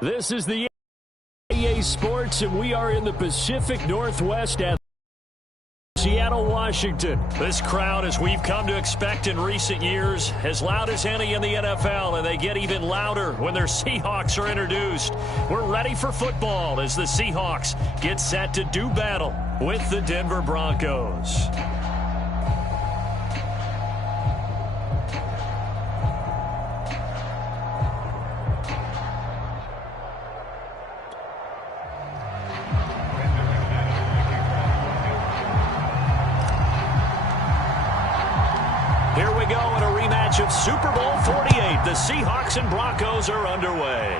This is the EA Sports, and we are in the Pacific Northwest at Seattle, Washington. This crowd, as we've come to expect in recent years, as loud as any in the NFL, and they get even louder when their Seahawks are introduced. We're ready for football as the Seahawks get set to do battle with the Denver Broncos. Here we go in a rematch of Super Bowl 48. The Seahawks and Broncos are underway.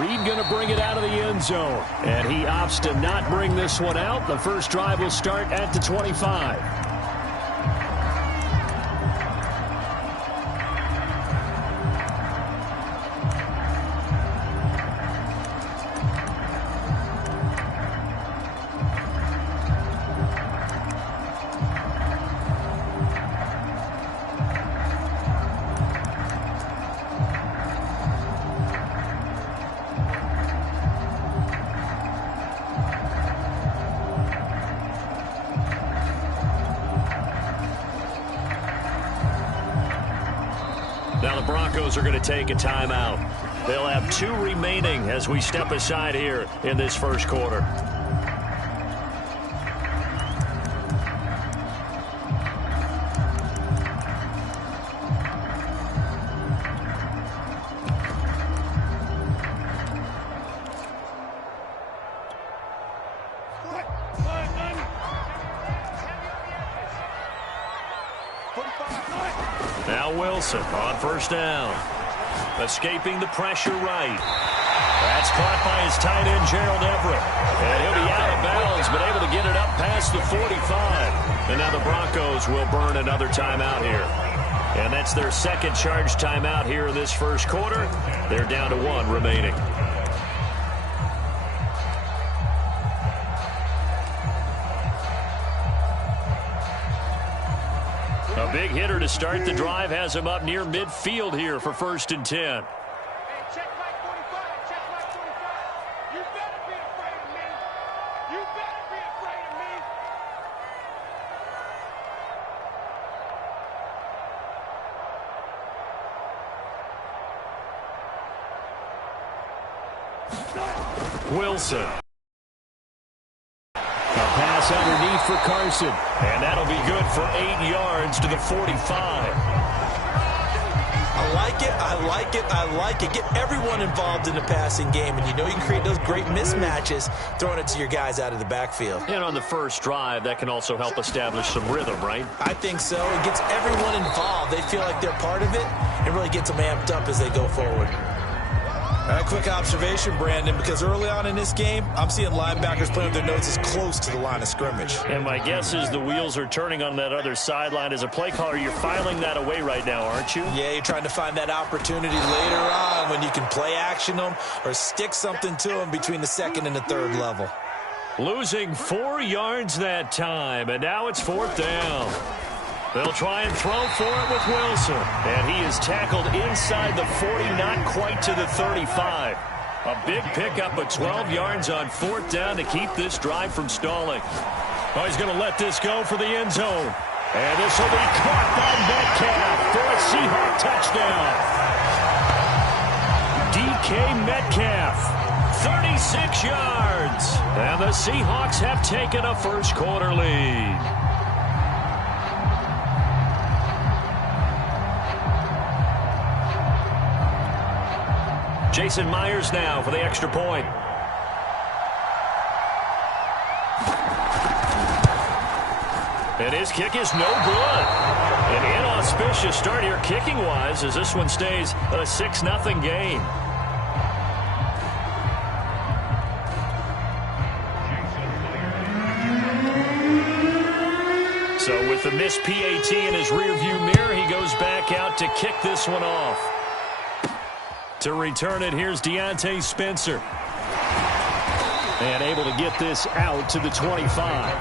Reed going to bring it out of the end zone. And he opts to not bring this one out. The first drive will start at the 25. Now the Broncos are going to take a timeout. They'll have 2 remaining as we step aside here in this first quarter. Now Wilson on first down. Escaping the pressure right. That's caught by his tight end, Gerald Everett. And he'll be out of bounds, but able to get it up past the 45. And now the Broncos will burn another timeout here. And that's their second charge timeout here in this first quarter. They're down to 1 remaining. A big hitter to start the drive has him up near midfield here for 1st and 10. Hey, check my 45, check my 45. You better be afraid of me. You better be afraid of me. Wilson. A pass underneath for Carson. And that'll be good for 8 yards to the 45. I like it, I like it, I like it. Get everyone involved in the passing game, and you know you can create those great mismatches throwing it to your guys out of the backfield. And on the first drive, that can also help establish some rhythm, right? I think so. It gets everyone involved. They feel like they're part of it, and really gets them amped up as they go forward. A quick observation, Brandon, because early on in this game, I'm seeing linebackers playing with their noses close to the line of scrimmage. And my guess is the wheels are turning on that other sideline. As a play caller, you're filing that away right now, aren't you? Yeah, you're trying to find that opportunity later on when you can play action them or stick something to them between the 2nd and the 3rd level. Losing 4 yards that time, and now it's 4th down. They'll try and throw for it with Wilson. And he is tackled inside the 40, not quite to the 35. A big pickup of 12 yards on 4th down to keep this drive from stalling. Oh, he's going to let this go for the end zone. And this will be caught by Metcalf for a Seahawk touchdown. DK Metcalf, 36 yards. And the Seahawks have taken a first quarter lead. Jason Myers now for the extra point. And his kick is no good. An inauspicious start here kicking-wise as this one stays a 6-0 game. So with the missed PAT in his rearview mirror, he goes back out to kick this one off. To return it, here's Deontay Spencer. And able to get this out to the 25.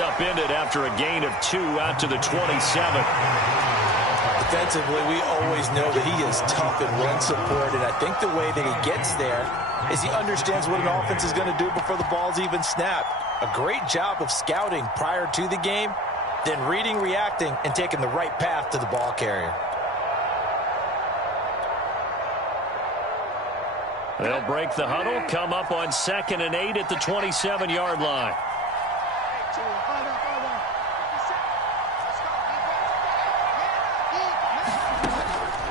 is upended after a gain of 2 out to the 27. Defensively, we always know that he is tough in run support, and I think the way that he gets there is he understands what an offense is going to do before the ball's even snapped. A great job of scouting prior to the game, then reading, reacting, and taking the right path to the ball carrier. They'll break the huddle, come up on 2nd and 8 at the 27-yard line.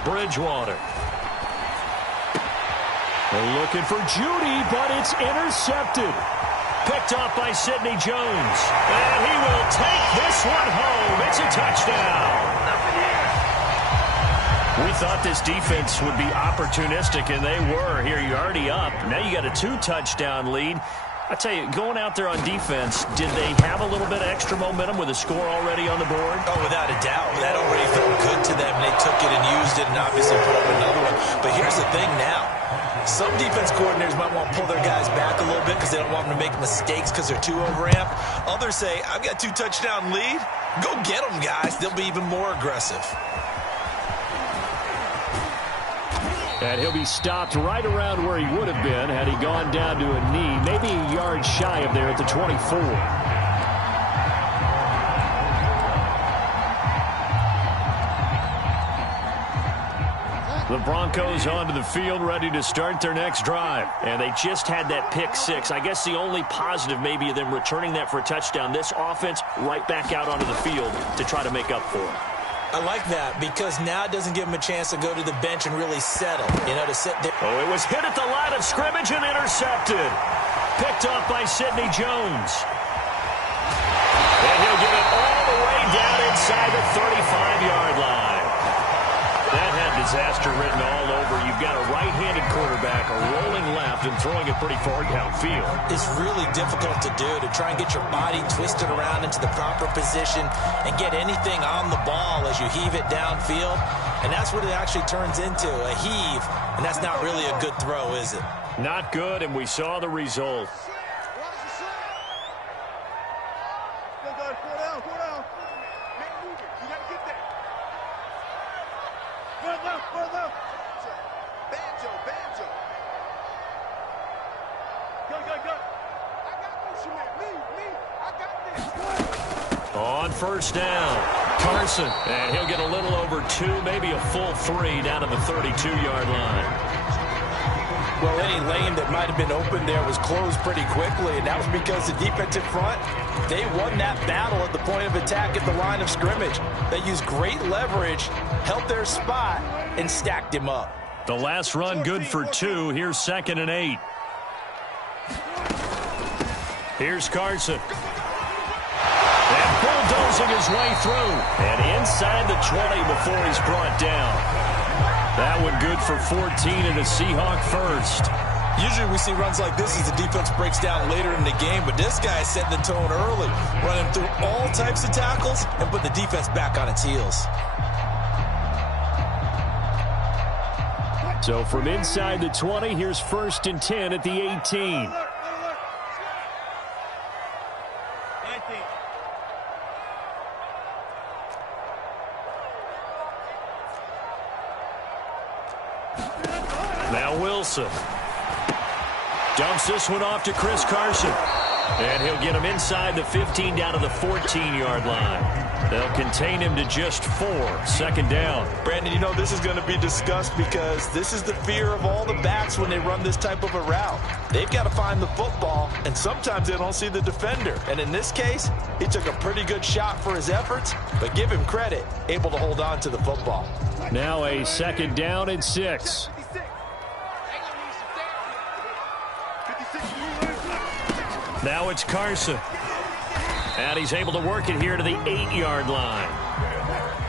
Bridgewater. They're looking for Judy, but it's intercepted. Picked off by Sidney Jones. And he will take this one home. It's a touchdown. We thought this defense would be opportunistic, and they were. Here, you're already up. Now you got a 2-touchdown lead. I tell you, going out there on defense, did they have a little bit of extra momentum with a score already on the board? Oh, without a doubt. That already felt good to them. They took it and used it and obviously put up another one. But here's the thing now. Some defense coordinators might want to pull their guys back a little bit because they don't want them to make mistakes because they're too overamped. Others say, I've got 2-touchdown lead. Go get them, guys. They'll be even more aggressive. And he'll be stopped right around where he would have been had he gone down to a knee, maybe a yard shy of there at the 24. The Broncos onto the field, ready to start their next drive. And they just had that pick 6. I guess the only positive maybe of them returning that for a touchdown. This offense right back out onto the field to try to make up for it. I like that because now it doesn't give him a chance to go to the bench and really settle, to sit there. Oh, it was hit at the line of scrimmage and intercepted. Picked off by Sidney Jones. And he'll get it all the way down inside the 35-yard line. That had disaster written all over. You've got a right-handed quarterback, a rolling left, and throwing it pretty far downfield. It's really difficult to do, to try and get your body twisted around into the proper position and get anything on the ball as you heave it downfield. And that's what it actually turns into, a heave. And that's not really a good throw, is it? Not good, and we saw the result. On first down, Carson, and he'll get a little over 2, maybe a full 3 down to the 32-yard line. Well, any lane that might have been open there was closed pretty quickly, and that was because the defensive front, they won that battle at the point of attack at the line of scrimmage. They used great leverage, held their spot, and stacked him up. The last run good for 2. Here's 2nd and 8. Here's Carson. And bulldozing his way through. And inside the 20 before he's brought down. That one good for 14 and a Seahawk first. Usually we see runs like this as the defense breaks down later in the game, but this guy set the tone early, running through all types of tackles and put the defense back on its heels. So from inside the 20, here's 1st and 10 at the 18. Now Wilson. Dumps this one off to Chris Carson. And he'll get him inside the 15 down to the 14-yard line. They'll contain him to just 4. 2nd down. Brandon, this is going to be discussed because this is the fear of all the backs when they run this type of a route. They've got to find the football, and sometimes they don't see the defender. And in this case, he took a pretty good shot for his efforts, but give him credit, able to hold on to the football. Now a 2nd down and 6. Now it's Carson. And he's able to work it here to the 8-yard line.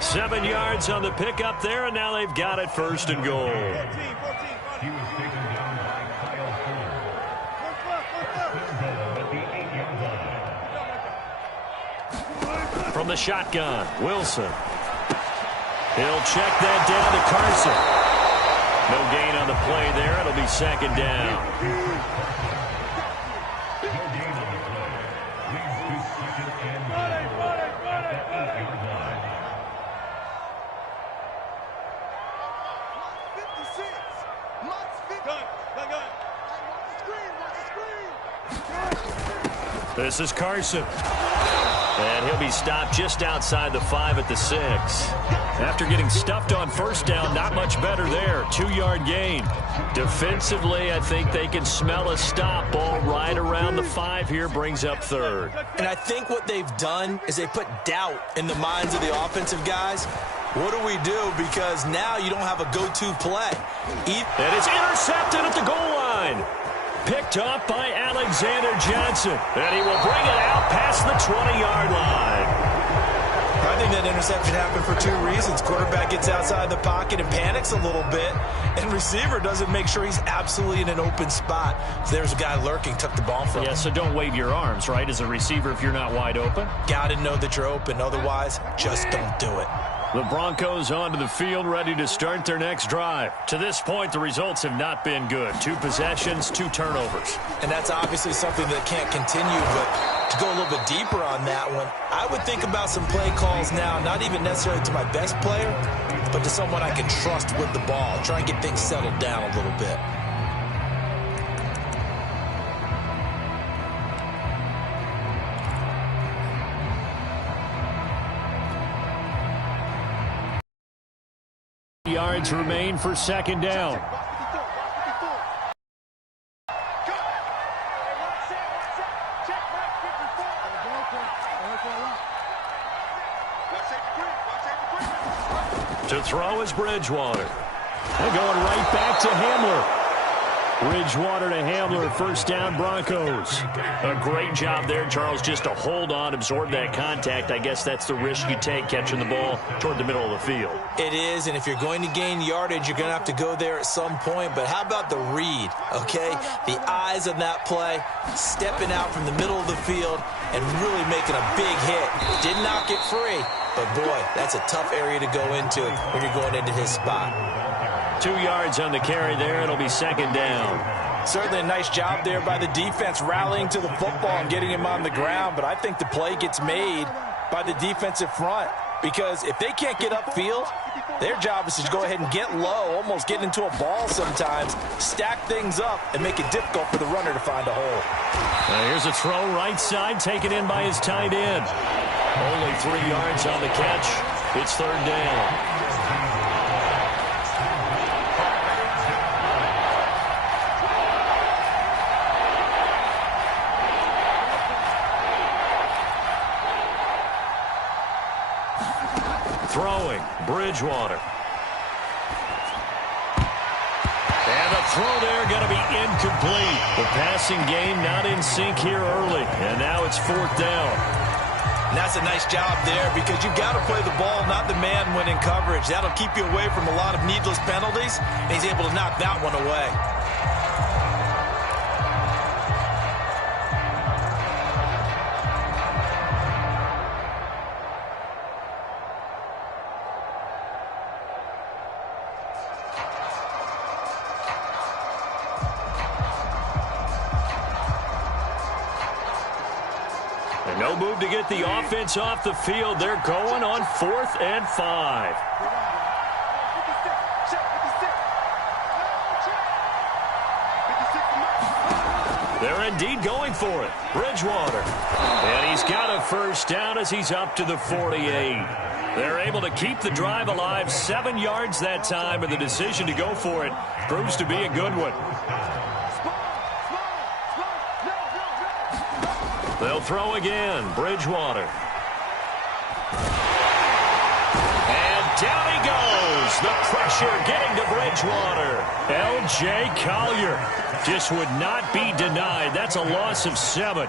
7 yards on the pickup there, and now they've got it 1st and goal. From the shotgun, Wilson. He'll check that down to Carson. No gain on the play there. It'll be 2nd down. This is Carson. And he'll be stopped just outside the 5 at the 6. After getting stuffed on first down, not much better there. 2-yard gain. Defensively, I think they can smell a stop. Ball right around the 5 here, brings up 3rd. And I think what they've done is they put doubt in the minds of the offensive guys. What do we do? Because now you don't have a go-to play. And it's intercepted at the goal line. Picked off by Alexander Johnson. And he will bring it out past the 20-yard line. I think that interception happened for 2 reasons. Quarterback gets outside the pocket and panics a little bit. And receiver doesn't make sure he's absolutely in an open spot. So there's a guy lurking, took the ball from him. Yeah, so don't wave your arms, right, as a receiver if you're not wide open. Got to know that you're open. Otherwise, just don't do it. The Broncos onto the field, ready to start their next drive. To this point, the results have not been good. 2 possessions, 2 turnovers. And that's obviously something that can't continue, but to go a little bit deeper on that one, I would think about some play calls now, not even necessarily to my best player, but to someone I can trust with the ball. Try and get things settled down a little bit. Yards remain for 2nd down. To throw is Bridgewater. And going right back to Hamler. Bridgewater to Hamler, 1st down Broncos. A great job there, Charles, just to hold on, absorb that contact. I guess that's the risk you take catching the ball toward the middle of the field. It is, and if you're going to gain yardage, you're going to have to go there at some point. But how about the read, okay? The eyes of that play, stepping out from the middle of the field and really making a big hit. Did not get free, but boy, that's a tough area to go into when you're going into his spot. 2 yards on the carry there. It'll be 2nd down. Certainly a nice job there by the defense rallying to the football and getting him on the ground, but I think the play gets made by the defensive front because if they can't get upfield, their job is to go ahead and get low, almost get into a ball sometimes, stack things up, and make it difficult for the runner to find a hole. Now here's a throw right side taken in by his tight end. Only 3 yards on the catch. It's 3rd down. Throwing, Bridgewater. And a throw there going to be incomplete. The passing game not in sync here early. And now it's 4th down. And that's a nice job there because you've got to play the ball, not the man when in coverage. That'll keep you away from a lot of needless penalties, and he's able to knock that one away. No move to get the offense off the field. They're going on 4th and 5. They're indeed going for it. Bridgewater. And he's got a 1st down as he's up to the 48. They're able to keep the drive alive. 7 yards that time, and the decision to go for it proves to be a good one. They'll throw again. Bridgewater. And down he goes. The pressure getting to Bridgewater. L.J. Collier just would not be denied. That's a loss of 7.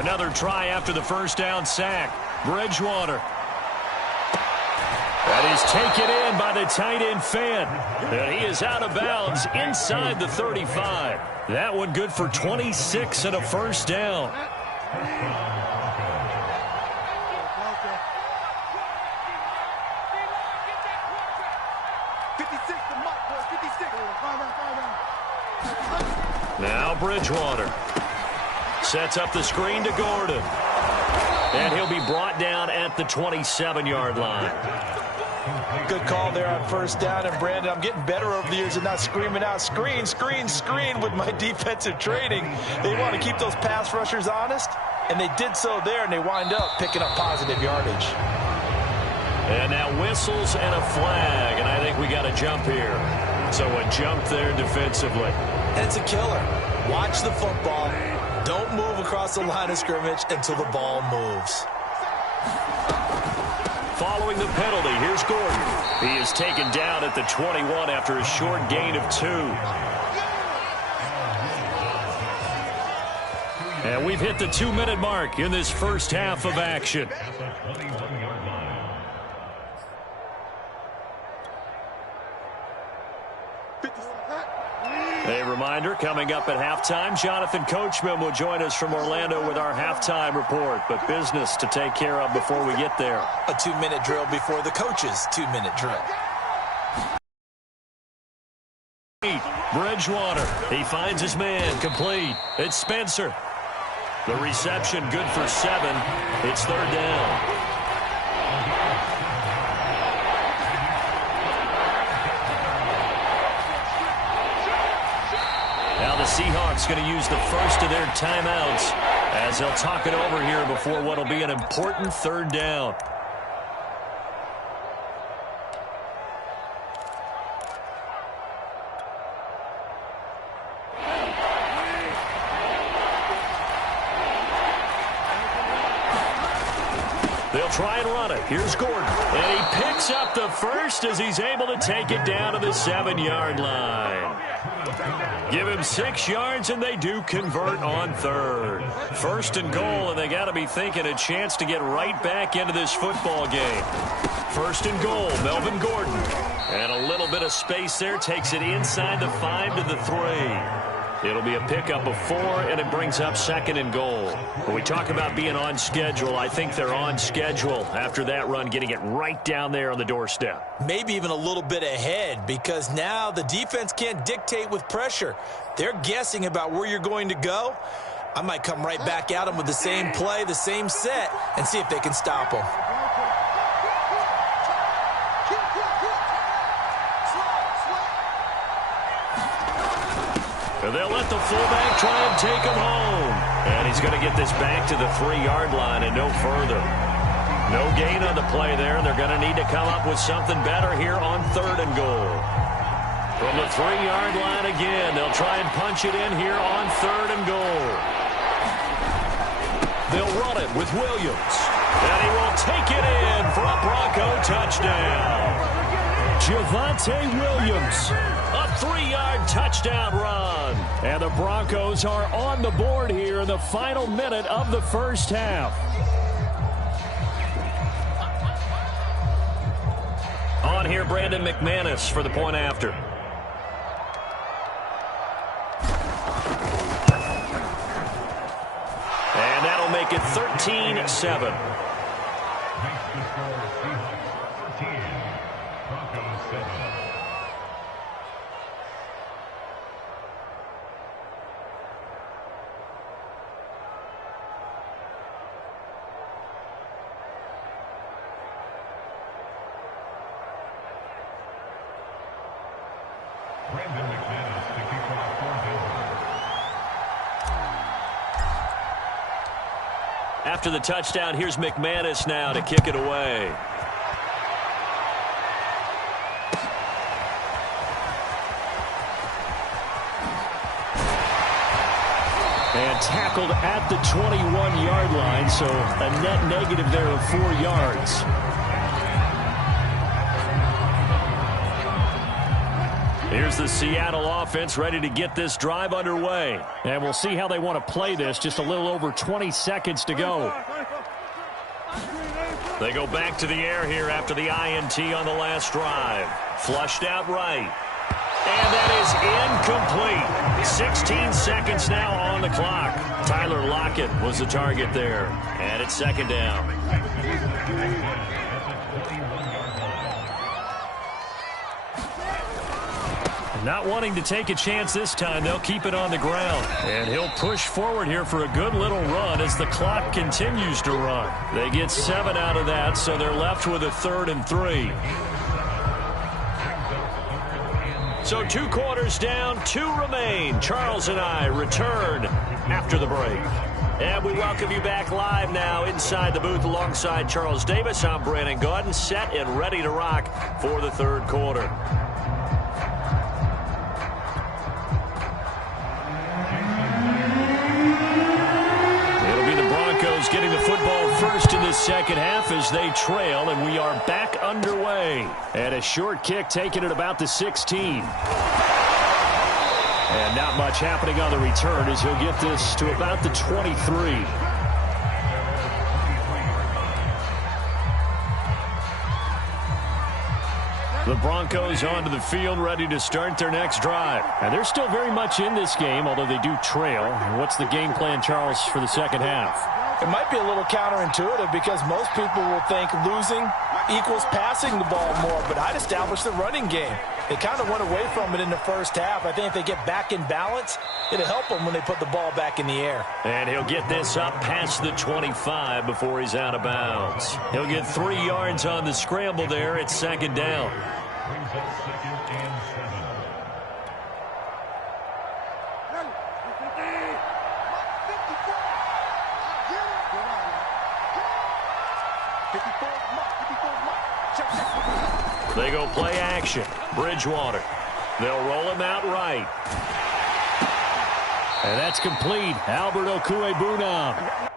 Another try after the 1st down sack. Bridgewater. That is taken in by the tight end Fan. And he is out of bounds inside the 35. That one good for 26 and a 1st down. Now Bridgewater sets up the screen to Gordon. And he'll be brought down at the 27-yard line. Good call there on first down. And, Brandon, I'm getting better over the years and not screaming out, screen, screen, screen with my defensive training. They want to keep those pass rushers honest, and they did so there, and they wind up picking up positive yardage. And now whistles and a flag, and I think we got a jump here. So a jump there defensively. And it's a killer. Watch the football. Don't move across the line of scrimmage until the ball moves. Following the penalty, here's Gordon. He is taken down at the 21 after a short gain of 2. And we've hit the 2-minute mark in this first half of action. A reminder, coming up at halftime, Jonathan Coachman will join us from Orlando with our halftime report. But business to take care of before we get there. A 2-minute drill before the coach's 2-minute drill. Bridgewater, he finds his man, complete. It's Spencer. The reception good for 7. It's third down. Now the Seahawks going to use the first of their timeouts as they'll talk it over here before what will be an important third down. They'll try and run it. Here's Gordon. And he picks up the first as he's able to take it down to the 7-yard line. Give him 6 yards, and they do convert on third. First and goal, and they got to be thinking a chance to get right back into this football game. First and goal, Melvin Gordon. And a little bit of space there, takes it inside the 5 to the 3. It'll be a pickup of 4, and it brings up second and goal. When we talk about being on schedule, I think they're on schedule after that run, getting it right down there on the doorstep. Maybe even a little bit ahead, because now the defense can't dictate with pressure. They're guessing about where you're going to go. I might come right back at them with the same play, the same set, and see if they can stop them. They'll let the fullback try and take him home. And he's going to get this back to the 3-yard line and no further. No gain on the play there. They're going to need to come up with something better here on third and goal. From the 3-yard line again, they'll try and punch it in here on third and goal. They'll run it with Williams. And he will take it in for a Bronco touchdown. Javonte Williams, a 3-yard touchdown run. And the Broncos are on the board here in the final minute of the first half. On here, Brandon McManus for the point after. And that'll make it 13-7. After the touchdown, here's McManus now to kick it away. And tackled at the 21-yard line, so a net negative there of 4 yards. Here's the Seattle offense ready to get this drive underway. And we'll see how they want to play this. Just a little over 20 seconds to go. They go back to the air here after the INT on the last drive. Flushed out right. And that is incomplete. 16 seconds now on the clock. Tyler Lockett was the target there. And it's second down. not wanting to take a chance this time. They'll keep it on the ground. And he'll push forward here for a good little run as the clock continues to run. They get 7 out of that, so they're left with a 3rd and 3. So 2 quarters down, 2 remain. Charles and I return after the break. And we welcome you back live now inside the booth alongside Charles Davis. I'm Brandon Gaudin, set and ready to rock for the 3rd quarter. It'll be the Broncos getting the football first in this second half as they trail, and we are back underway. And a short kick taken at about the 16. And not much happening on the return as he'll get this to about the 23. The Broncos onto the field, ready to start their next drive. And they're still very much in this game, although they do trail. What's the game plan, Charles, for the second half? It might be a little counterintuitive because most people will think losing equals passing the ball more, but I'd establish the running game. They kind of went away from it in the first half. I think if they get back in balance, it'll help them when they put the ball back in the air. And he'll get this up past the 25 before he's out of bounds. He'll get 3 yards on the scramble there. It's 2nd down. They go play action. Bridgewater. They'll roll him out right. And that's complete. Albert Okwuegbunam.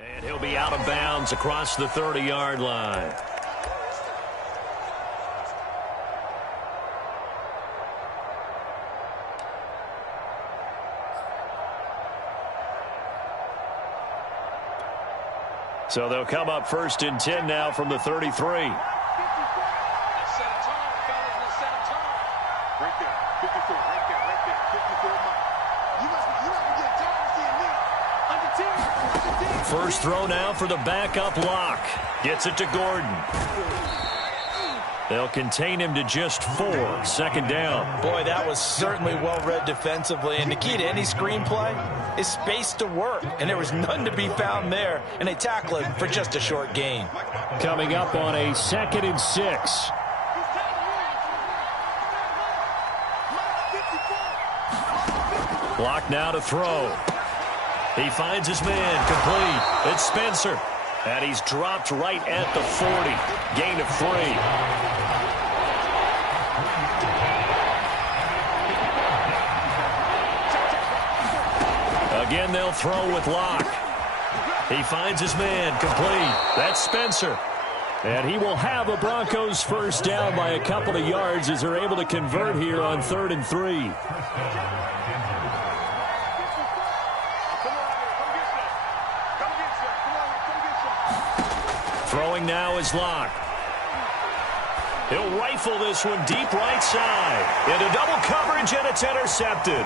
And he'll be out of bounds across the 30-yard line. So they'll come up 1st and 10 now from the 33. First throw now for the backup lock. Gets it to Gordon. They'll contain him to just 4. 2nd down. Boy, that was certainly well-read defensively. And the key to any screenplay is space to work. And there was none to be found there. And they tackle him for just a short gain. Coming up on a 2nd and 6. Block now to throw. He finds his man, complete. It's Spencer. And he's dropped right at the 40. Gain of 3. Again, they'll throw with Locke. He finds his man, complete. That's Spencer. And he will have a Broncos first down by a couple of yards as they're able to convert here on 3rd and 3. Throwing now is Locke. He'll rifle this one deep right side. Into double coverage, and it's intercepted.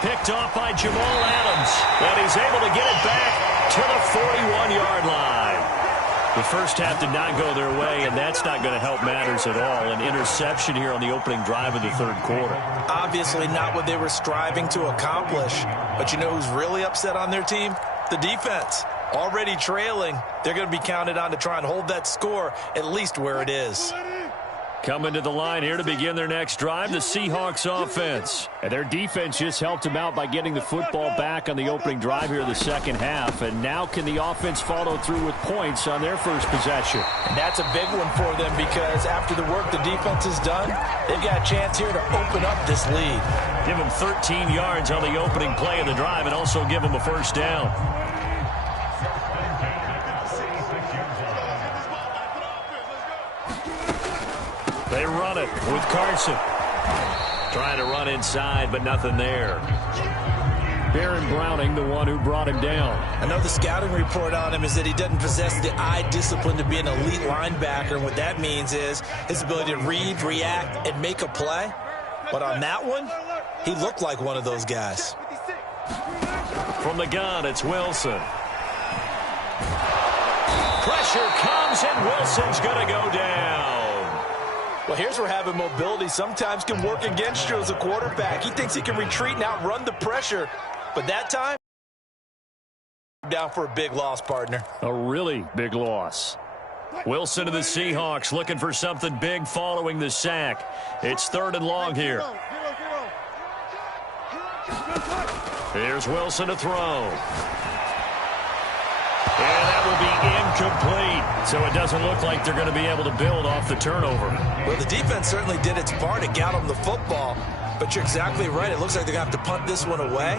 Picked off by Jamal Adams. And he's able to get it back to the 41-yard line. The first half did not go their way, and that's not going to help matters at all. An interception here on the opening drive of the 3rd quarter. Obviously not what they were striving to accomplish. But you know who's really upset on their team? The defense. Already trailing, they're going to be counted on to try and hold that score at least where it is. Coming to the line here to begin their next drive, the Seahawks offense. And their defense just helped them out by getting the football back on the opening drive here in the second half. And now can the offense follow through with points on their first possession? And that's a big one for them because after the work the defense has done, they've got a chance here to open up this lead. Give them 13 yards on the opening play of the drive and also give them a first down. They run it with Carson. Trying to run inside, but nothing there. Baron Browning, the one who brought him down. I know the scouting report on him is that he doesn't possess the eye discipline to be an elite linebacker, and what that means is his ability to read, react, and make a play. But on that one, he looked like one of those guys. From the gun, it's Wilson. Pressure comes, and Wilson's going to go down. Well, here's where having mobility sometimes can work against you as a quarterback. He thinks he can retreat and outrun the pressure. But that time, down for a big loss, partner. A really big loss. Wilson to the Seahawks looking for something big following the sack. It's 3rd and long here. Here's Wilson to throw. And that will be incomplete. So it doesn't look like they're going to be able to build off the turnover. Well, the defense certainly did its part to get them the football. But you're exactly right. It looks like they're going to have to punt this one away.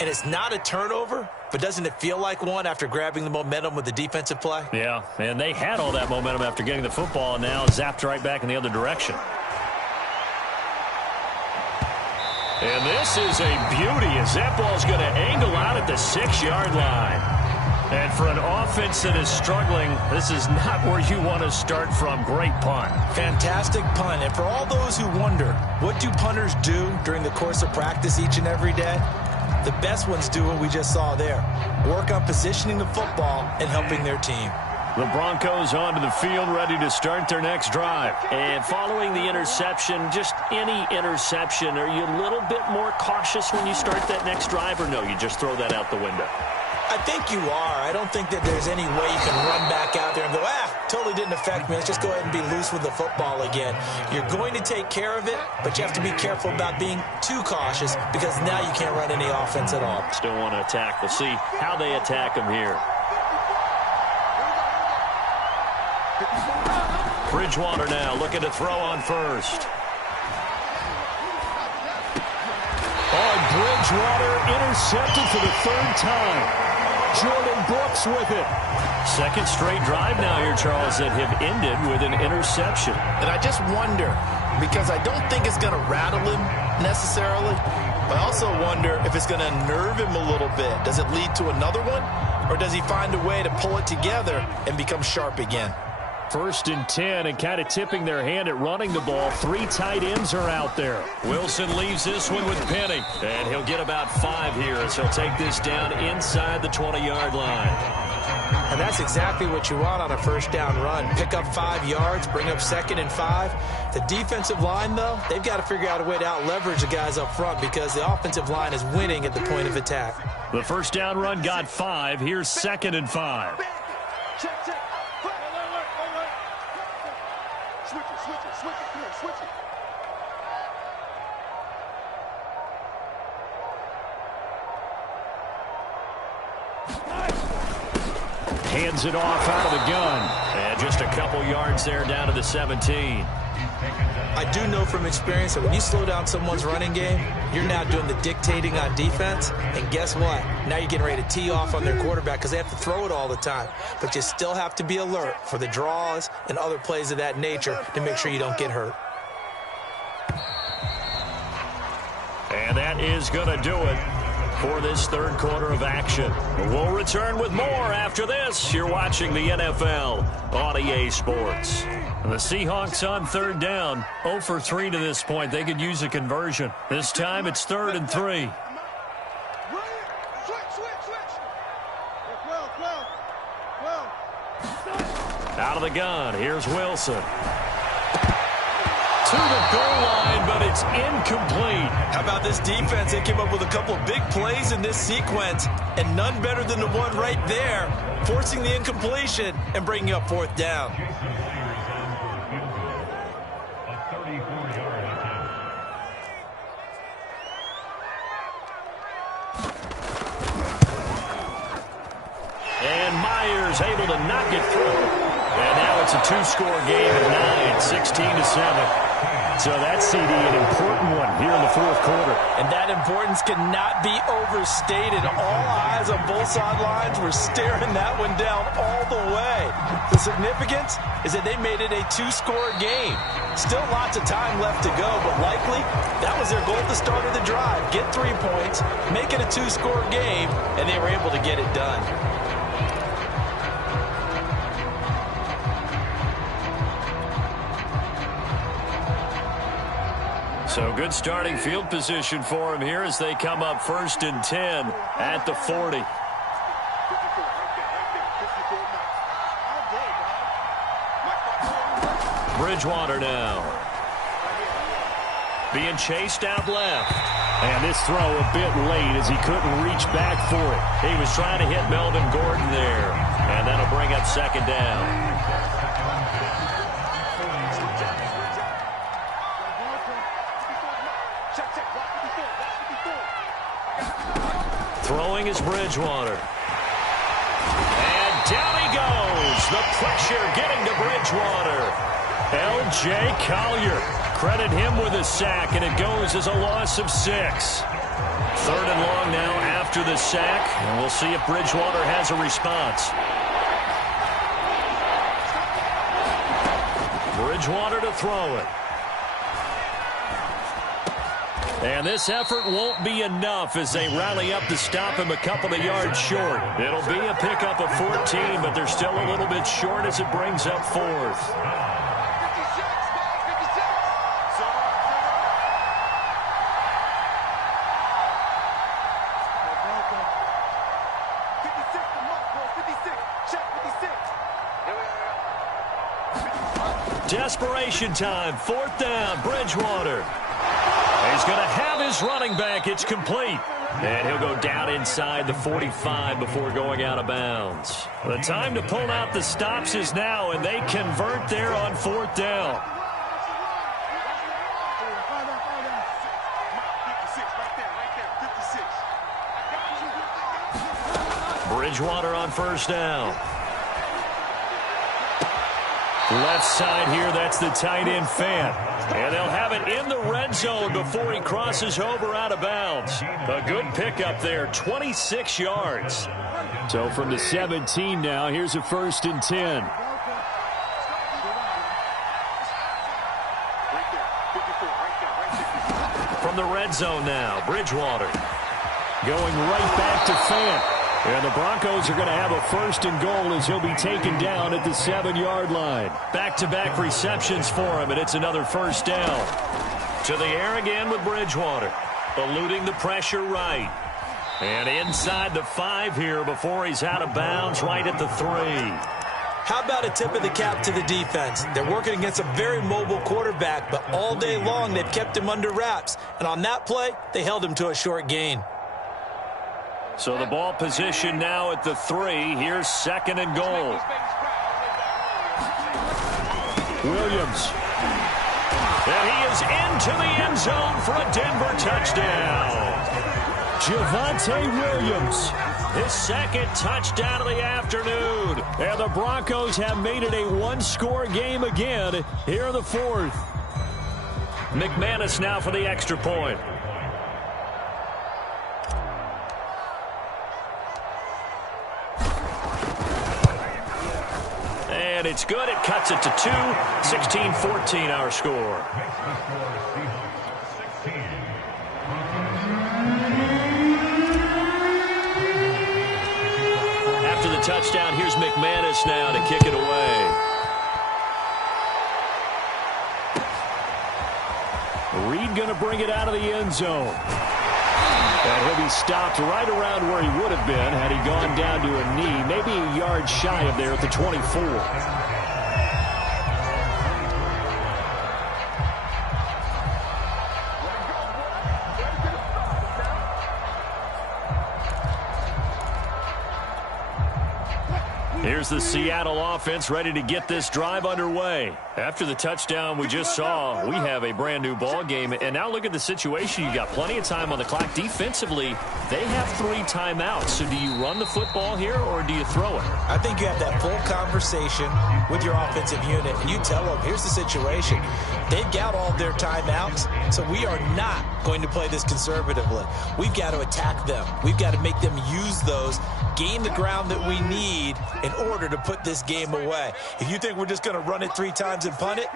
And it's not a turnover, but doesn't it feel like one after grabbing the momentum with the defensive play? Yeah, and they had all that momentum after getting the football, and now zapped right back in the other direction. And this is a beauty as that ball's going to angle out at the 6-yard line. And for an offense that is struggling, this is not where you want to start from. Great punt. Fantastic punt. And for all those who wonder, what do punters do during the course of practice each and every day? The best ones do what we just saw there. Work on positioning the football and helping their team. The Broncos onto the field, ready to start their next drive. And following the interception, just any interception, are you a little bit more cautious when you start that next drive, or no, you just throw that out the window? I think you are. I don't think that there's any way you can run back out there and go, totally didn't affect me. Let's just go ahead and be loose with the football again. You're going to take care of it, but you have to be careful about being too cautious because now you can't run any offense at all. Still want to attack. We'll see how they attack them here. Bridgewater now looking to throw on first. Oh, Bridgewater intercepted for the 3rd time. Jordan Brooks with it. Second straight drive now here, Charles, that have ended with an interception. And I just wonder, because I don't think it's going to rattle him necessarily, but I also wonder if it's going to nerve him a little bit. Does it lead to another one, or does he find a way to pull it together and become sharp again? 1st and 10, and kind of tipping their hand at running the ball. 3 tight ends are out there. Wilson leaves this one with Penny, and he'll get about 5 here as he'll take this down inside the 20-yard line. And that's exactly what you want on a 1st down run. Pick up 5 yards, bring up 2nd and 5. The defensive line, though, they've got to figure out a way to out-leverage the guys up front because the offensive line is winning at the point of attack. The 1st down run got 5. Here's 2nd and 5. Check, check. Switch it. Come on, switch it. Hands it off out of the gun. And just a couple yards there down to the 17. I do know from experience that when you slow down someone's running game, you're now doing the dictating on defense. And guess what? Now you're getting ready to tee off on their quarterback because they have to throw it all the time. But you still have to be alert for the draws and other plays of that nature to make sure you don't get hurt. And that is going to do it for this 3rd quarter of action. We'll return with more after this. You're watching the NFL on EA Sports. And the Seahawks on 3rd down, 0 for 3 to this point. They could use a conversion. This time it's 3rd and 3. Out of the gun, here's Wilson. To the goal line, but it's incomplete. How about this defense? They came up with a couple of big plays in this sequence, and none better than the one right there, forcing the incompletion and bringing up 4th down. And Myers able to knock it through. And now it's a 2-score game at 9, 16-7. So that CD, an important one here in the fourth quarter. And that importance cannot be overstated. All eyes on both sidelines were staring that one down all the way. The significance is that they made it a two-score game. Still lots of time left to go, but likely that was their goal at the start of the drive. Get 3 points, make it a two-score game, and they were able to get it done. So good starting field position for him here as they come up 1st and 10 at the 40. Bridgewater now. Being chased out left. And this throw a bit late as he couldn't reach back for it. He was trying to hit Melvin Gordon there. And that'll bring up 2nd down. Throwing is Bridgewater. And down he goes. The pressure getting to Bridgewater. L.J. Collier. Credit him with a sack, and it goes as a loss of 6. 3rd and long now after the sack, and we'll see if Bridgewater has a response. Bridgewater to throw it. And this effort won't be enough as they rally up to stop him a couple of yards short. It'll be a pickup of 14, but they're still a little bit short as it brings up 4th. Desperation time, 4th down, Bridgewater. He's going to have his running back. It's complete. And he'll go down inside the 45 before going out of bounds. The time to pull out the stops is now, and they convert there on 4th down. Bridgewater on 1st down. Left side here, that's the tight end Fant. And they'll have it in the red zone before he crosses over out of bounds. A good pickup there, 26 yards. So from the 17 now, here's a 1st and 10. From the red zone now, Bridgewater. Going right back to Fant. And the Broncos are going to have a 1st and goal as he'll be taken down at the 7-yard line. Back-to-back receptions for him, and it's another 1st down. To the air again with Bridgewater. Eluding the pressure right. And inside the 5 here before he's out of bounds right at the 3. How about a tip of the cap to the defense? They're working against a very mobile quarterback, but all day long they've kept him under wraps. And on that play, they held him to a short gain. So the ball position now at the 3. Here's 2nd and goal. Williams. And he is into the end zone for a Denver touchdown. Javonte Williams. His 2nd touchdown of the afternoon. And the Broncos have made it a one-score game again here in the 4th. McManus now for the extra point. And it's good. It cuts it to 2. 16-14 our score. After the touchdown, here's McManus now to kick it away. Reed going to bring it out of the end zone. And he'll be stopped right around where he would have been had he gone down to a knee, maybe a yard shy of there at the 24. here's the Seattle offense ready to get this drive underway. After the touchdown we just saw, we have a brand new ball game. And now look at the situation. You got plenty of time on the clock. Defensively, they have 3 timeouts. So do you run the football here or do you throw it? I think you have that full conversation with your offensive unit, and you tell them, here's the situation. They've got all their timeouts, so we are not going to play this conservatively. We've got to attack them. We've got to make them use those, gain the ground that we need in order to put this game away. If you think we're just going to run it 3 times and punt it,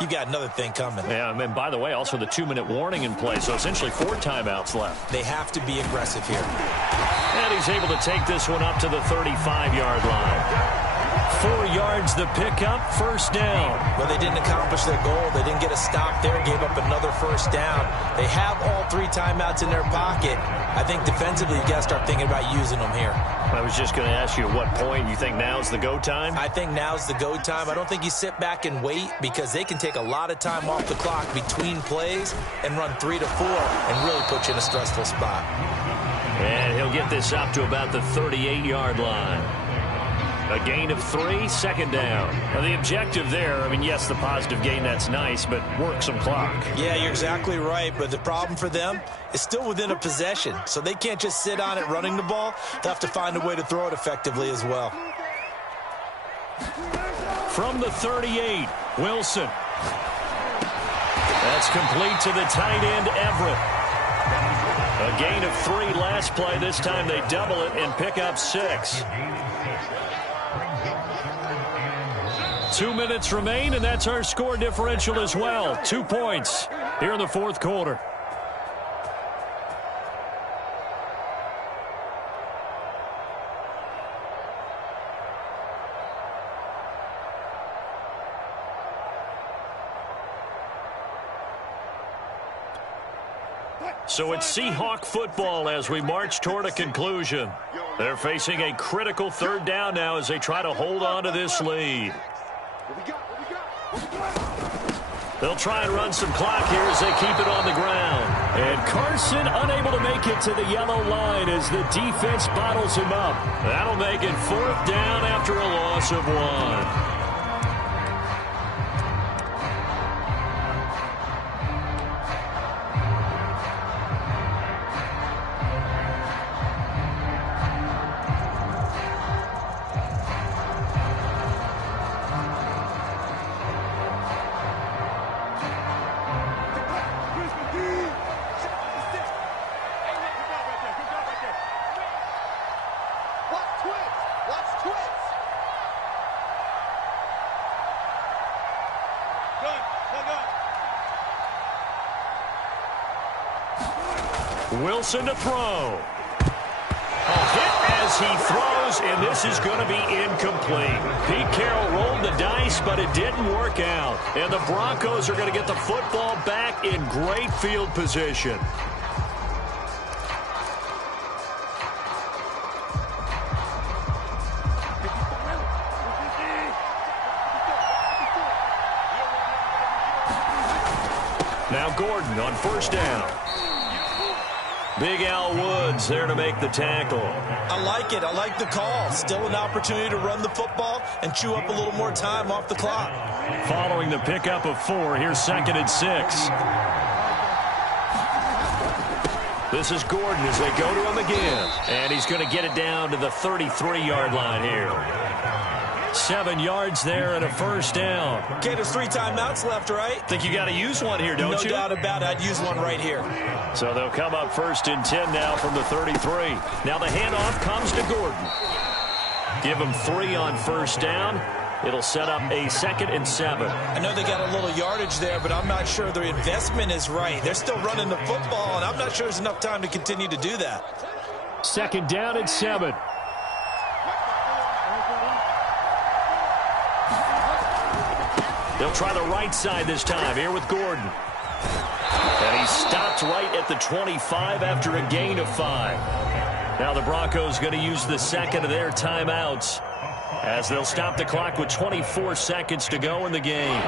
you got another thing coming. Yeah, and by the way, also the 2-minute warning in play, so essentially 4 timeouts left. They have to be aggressive here. And he's able to take this one up to the 35-yard line. 4 yards the pickup, first down. Well, they didn't accomplish their goal. They didn't get a stop there, gave up another first down. They have all 3 timeouts in their pocket. I think defensively, you've got to start thinking about using them here. I was just going to ask you at what point you think now's the go time? I think now's the go time. I don't think you sit back and wait because they can take a lot of time off the clock between plays and run 3 to 4 and really put you in a stressful spot. And he'll get this up to about the 38-yard line. A gain of 3, second down. Now the objective there, I mean, yes, the positive gain, that's nice, but work some clock. Yeah, you're exactly right, but the problem for them is still within a possession, so they can't just sit on it running the ball. They'll have to find a way to throw it effectively as well. From the 38, Wilson. That's complete to the tight end, Everett. A gain of 3 last play. This time they double it and pick up 6. 2 minutes remain, and that's our score differential as well. 2 points here in the fourth quarter. So it's Seahawk football as we march toward a conclusion. They're facing a critical third down now as they try to hold on to this lead. They'll try and run some clock here as they keep it on the ground. And Carson unable to make it to the yellow line as the defense bottles him up. That'll make it 4th down after a loss of 1. Wilson to throw. A hit as he throws, and this is going to be incomplete. Pete Carroll rolled the dice, but it didn't work out. And the Broncos are going to get the football back in great field position. Now Gordon on first down. Big Al Woods there to make the tackle. I like it. I like the call. Still an opportunity to run the football and chew up a little more time off the clock. Following the pickup of 4, here's 2nd and 6. This is Gordon as they go to him again. And he's going to get it down to the 33-yard line here. 7 yards there and a first down. Okay, there's 3 timeouts left, right? Think you got to use one here, don't you? No doubt about it. I'd use one right here. So they'll come up 1st and 10 now from the 33. Now the handoff comes to Gordon. Give him 3 on first down. It'll set up a 2nd and 7. I know they got a little yardage there, but I'm not sure their investment is right. They're still running the football, and I'm not sure there's enough time to continue to do that. 2nd down and 7. They'll try the right side this time here with Gordon. And he stopped right at the 25 after a gain of 5. Now the Broncos going to use the 2nd of their timeouts as they'll stop the clock with 24 seconds to go in the game.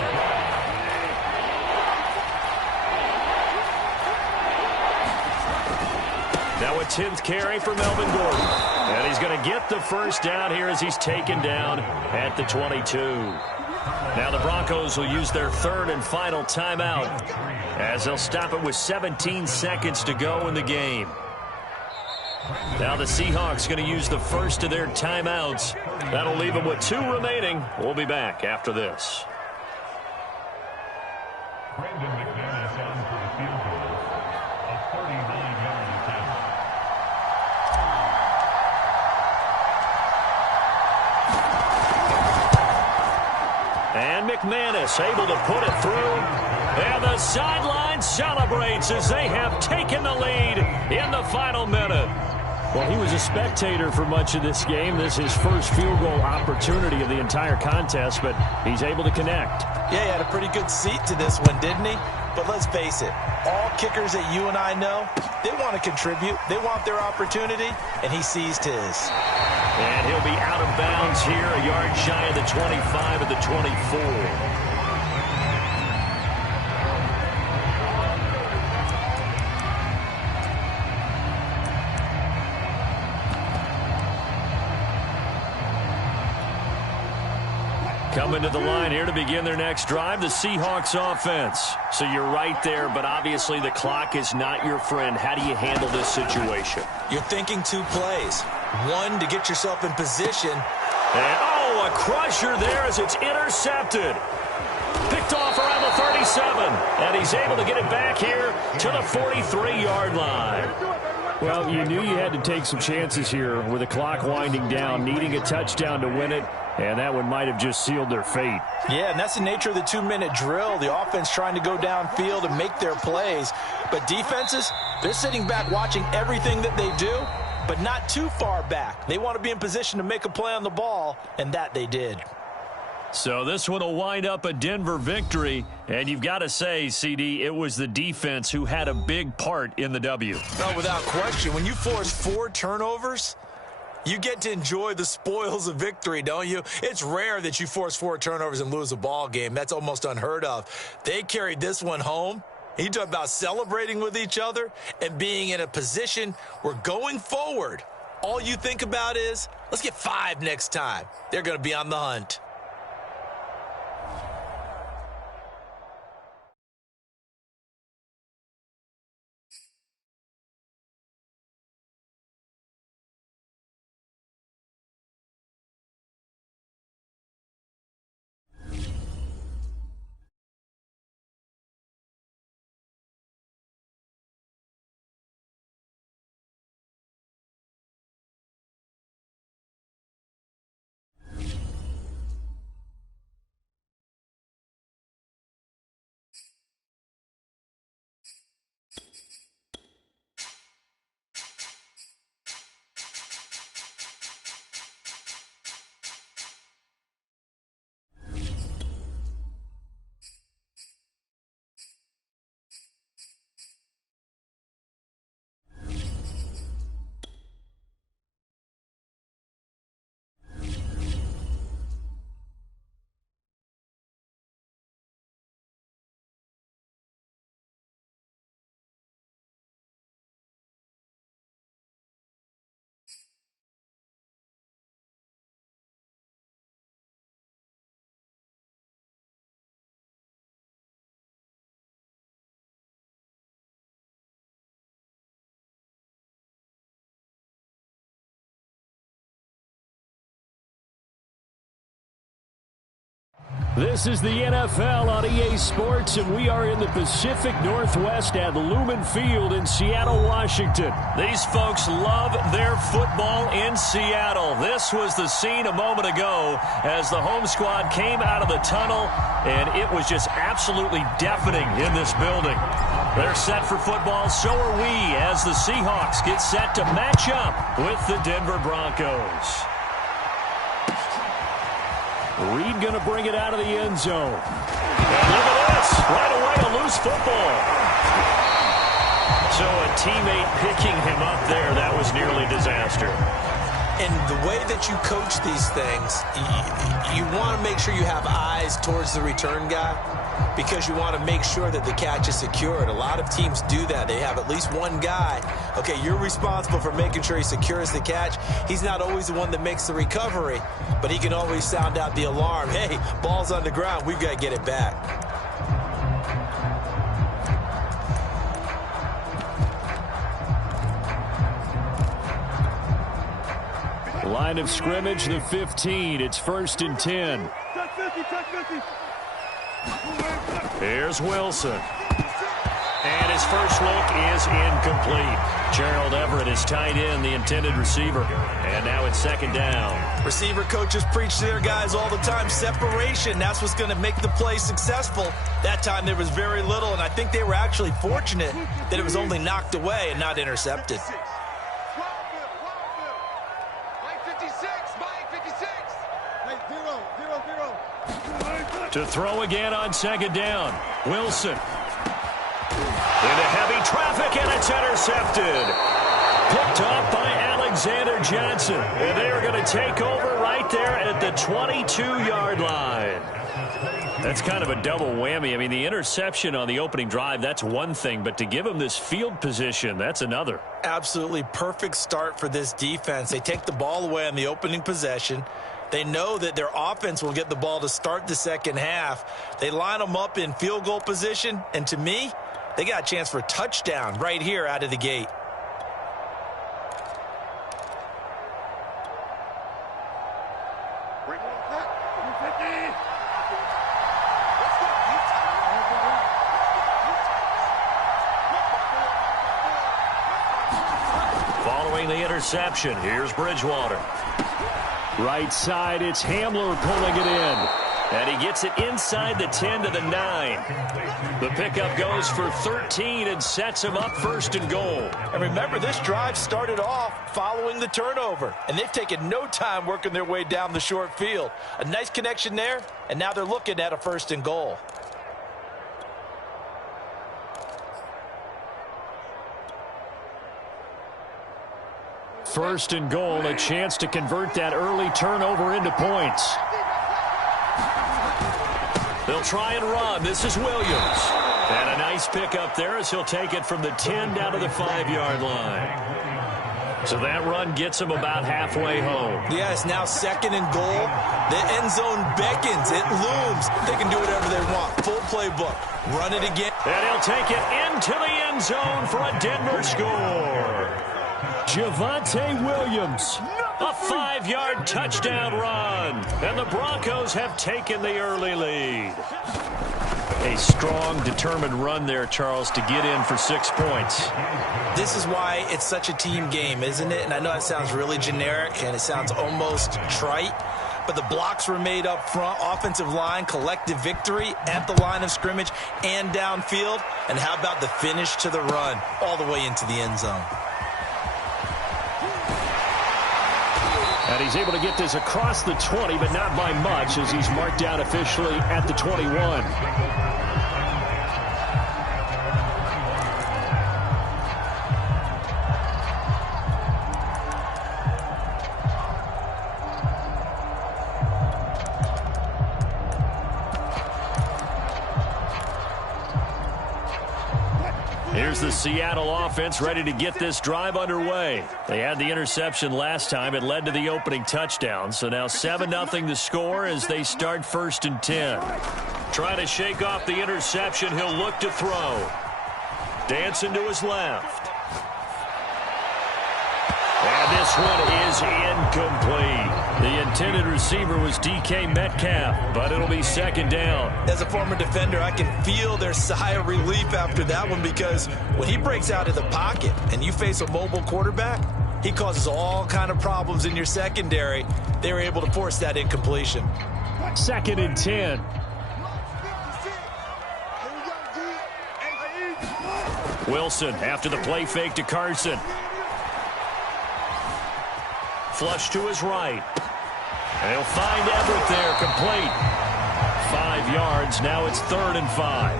Now a 10th carry for Melvin Gordon. And he's going to get the first down here as he's taken down at the 22. Now the Broncos will use their third and final timeout as they'll stop it with 17 seconds to go in the game. Now the Seahawks going to use the first of their timeouts. That'll leave them with 2 remaining. We'll be back after this. And McManus able to put it through. And the sideline celebrates as they have taken the lead in the final minute. Well, he was a spectator for much of this game. This is his first field goal opportunity of the entire contest, but he's able to connect. Yeah, he had a pretty good seat to this one, didn't he? But let's face it, all kickers that you and I know, they want to contribute. They want their opportunity, and he seized his. And he'll be out of bounds here, a yard shy of the 25 of the 24. Coming to the line here to begin their next drive, the Seahawks offense. So you're right there, but obviously the clock is not your friend. How do you handle this situation? You're thinking 2 plays. 1, to get yourself in position. And, a crusher there as it's intercepted. Picked off around the 37. And he's able to get it back here to the 43-yard line. Well, you knew you had to take some chances here with the clock winding down, needing a touchdown to win it, and that one might have just sealed their fate. Yeah, and that's the nature of the 2-minute drill. The offense trying to go downfield and make their plays. But defenses, they're sitting back watching everything that they do, but not too far back. They want to be in position to make a play on the ball, and that they did. So this one will wind up a Denver victory, and you've got to say, CD, it was the defense who had a big part in the W. No, without question. When you force 4 turnovers, you get to enjoy the spoils of victory, don't you? It's rare that you force 4 turnovers and lose a ball game. That's almost unheard of. They carried this one home. You talk about celebrating with each other and being in a position where going forward, all you think about is, let's get 5 next time. They're going to be on the hunt. This is the NFL on EA Sports, and we are in the Pacific Northwest at Lumen Field in Seattle, Washington. These folks love their football in Seattle. This was the scene a moment ago as the home squad came out of the tunnel, and it was just absolutely deafening in this building. They're set for football, so are we, as the Seahawks get set to match up with the Denver Broncos. Reed going to bring it out of the end zone. And look at this. Right away, a loose football. So a teammate picking him up there, that was nearly disaster. And the way that you coach these things, you want to make sure you have eyes towards the return guy because you want to make sure that the catch is secured. A lot of teams do that. They have at least one guy. Okay, you're responsible for making sure he secures the catch. He's not always the one that makes the recovery, but he can always sound out the alarm. Hey, ball's on the ground. We've got to get it back. Line of scrimmage, the 15. It's 1st and 10. Touch 50, touch 50. Here's Wilson. And his first look is incomplete. Gerald Everett is tight end, the intended receiver. And now it's 2nd down. Receiver coaches preach to their guys all the time. Separation, that's what's going to make the play successful. That time there was very little, and I think they were actually fortunate that it was only knocked away and not intercepted. To throw again on 2nd down. Wilson. Into heavy traffic, and it's intercepted. Picked off by Alexander Johnson. And they are going to take over right there at the 22-yard line. That's kind of a double whammy. I mean, the interception on the opening drive, that's one thing. But to give him this field position, that's another. Absolutely perfect start for this defense. They take the ball away on the opening possession. They know that their offense will get the ball to start the second half. They line them up in field goal position, and to me, they got a chance for a touchdown right here out of the gate. Following the interception, here's Bridgewater. Right side, it's Hamler pulling it in. And he gets it inside the 10 to the 9. The pickup goes for 13 and sets him up 1st and goal. And remember, this drive started off following the turnover, and they've taken no time working their way down the short field. A nice connection there, and now they're looking at a 1st and goal. First and goal, a chance to convert that early turnover into points. They'll try and run. This is Williams. And a nice pickup there as he'll take it from the 10 down to the 5-yard line. So that run gets him about halfway home. Yeah, it's now 2nd and goal. The end zone beckons. It looms. They can do whatever they want. Full playbook. Run it again. And he'll take it into the end zone for a Denver score. Javonte Williams. A 5-yard touchdown run. And the Broncos have taken the early lead. A strong, determined run there, Charles, to get in for 6 points. This is why it's such a team game, isn't it? And I know that sounds really generic and it sounds almost trite, but the blocks were made up front. Offensive line, collective victory at the line of scrimmage and downfield. And how about the finish to the run all the way into the end zone? And he's able to get this across the 20, but not by much, as he's marked down officially at the 21. Here's the Seattle offense ready to get this drive underway. They had the interception last time. It led to the opening touchdown. So now 7-0 the score as they start 1st and 10. Trying to shake off the interception. He'll look to throw. Dancing to his left. And this one is incomplete. The intended receiver was DK Metcalf, but it'll be 2nd down. As a former defender, I can feel their sigh of relief after that one, because when he breaks out of the pocket and you face a mobile quarterback, he causes all kind of problems in your secondary. They were able to force that incompletion. 2nd and 10. Wilson after the play fake to Carson. Flush to his right. And he'll find Everett there, complete. 5 yards, now it's 3rd and 5.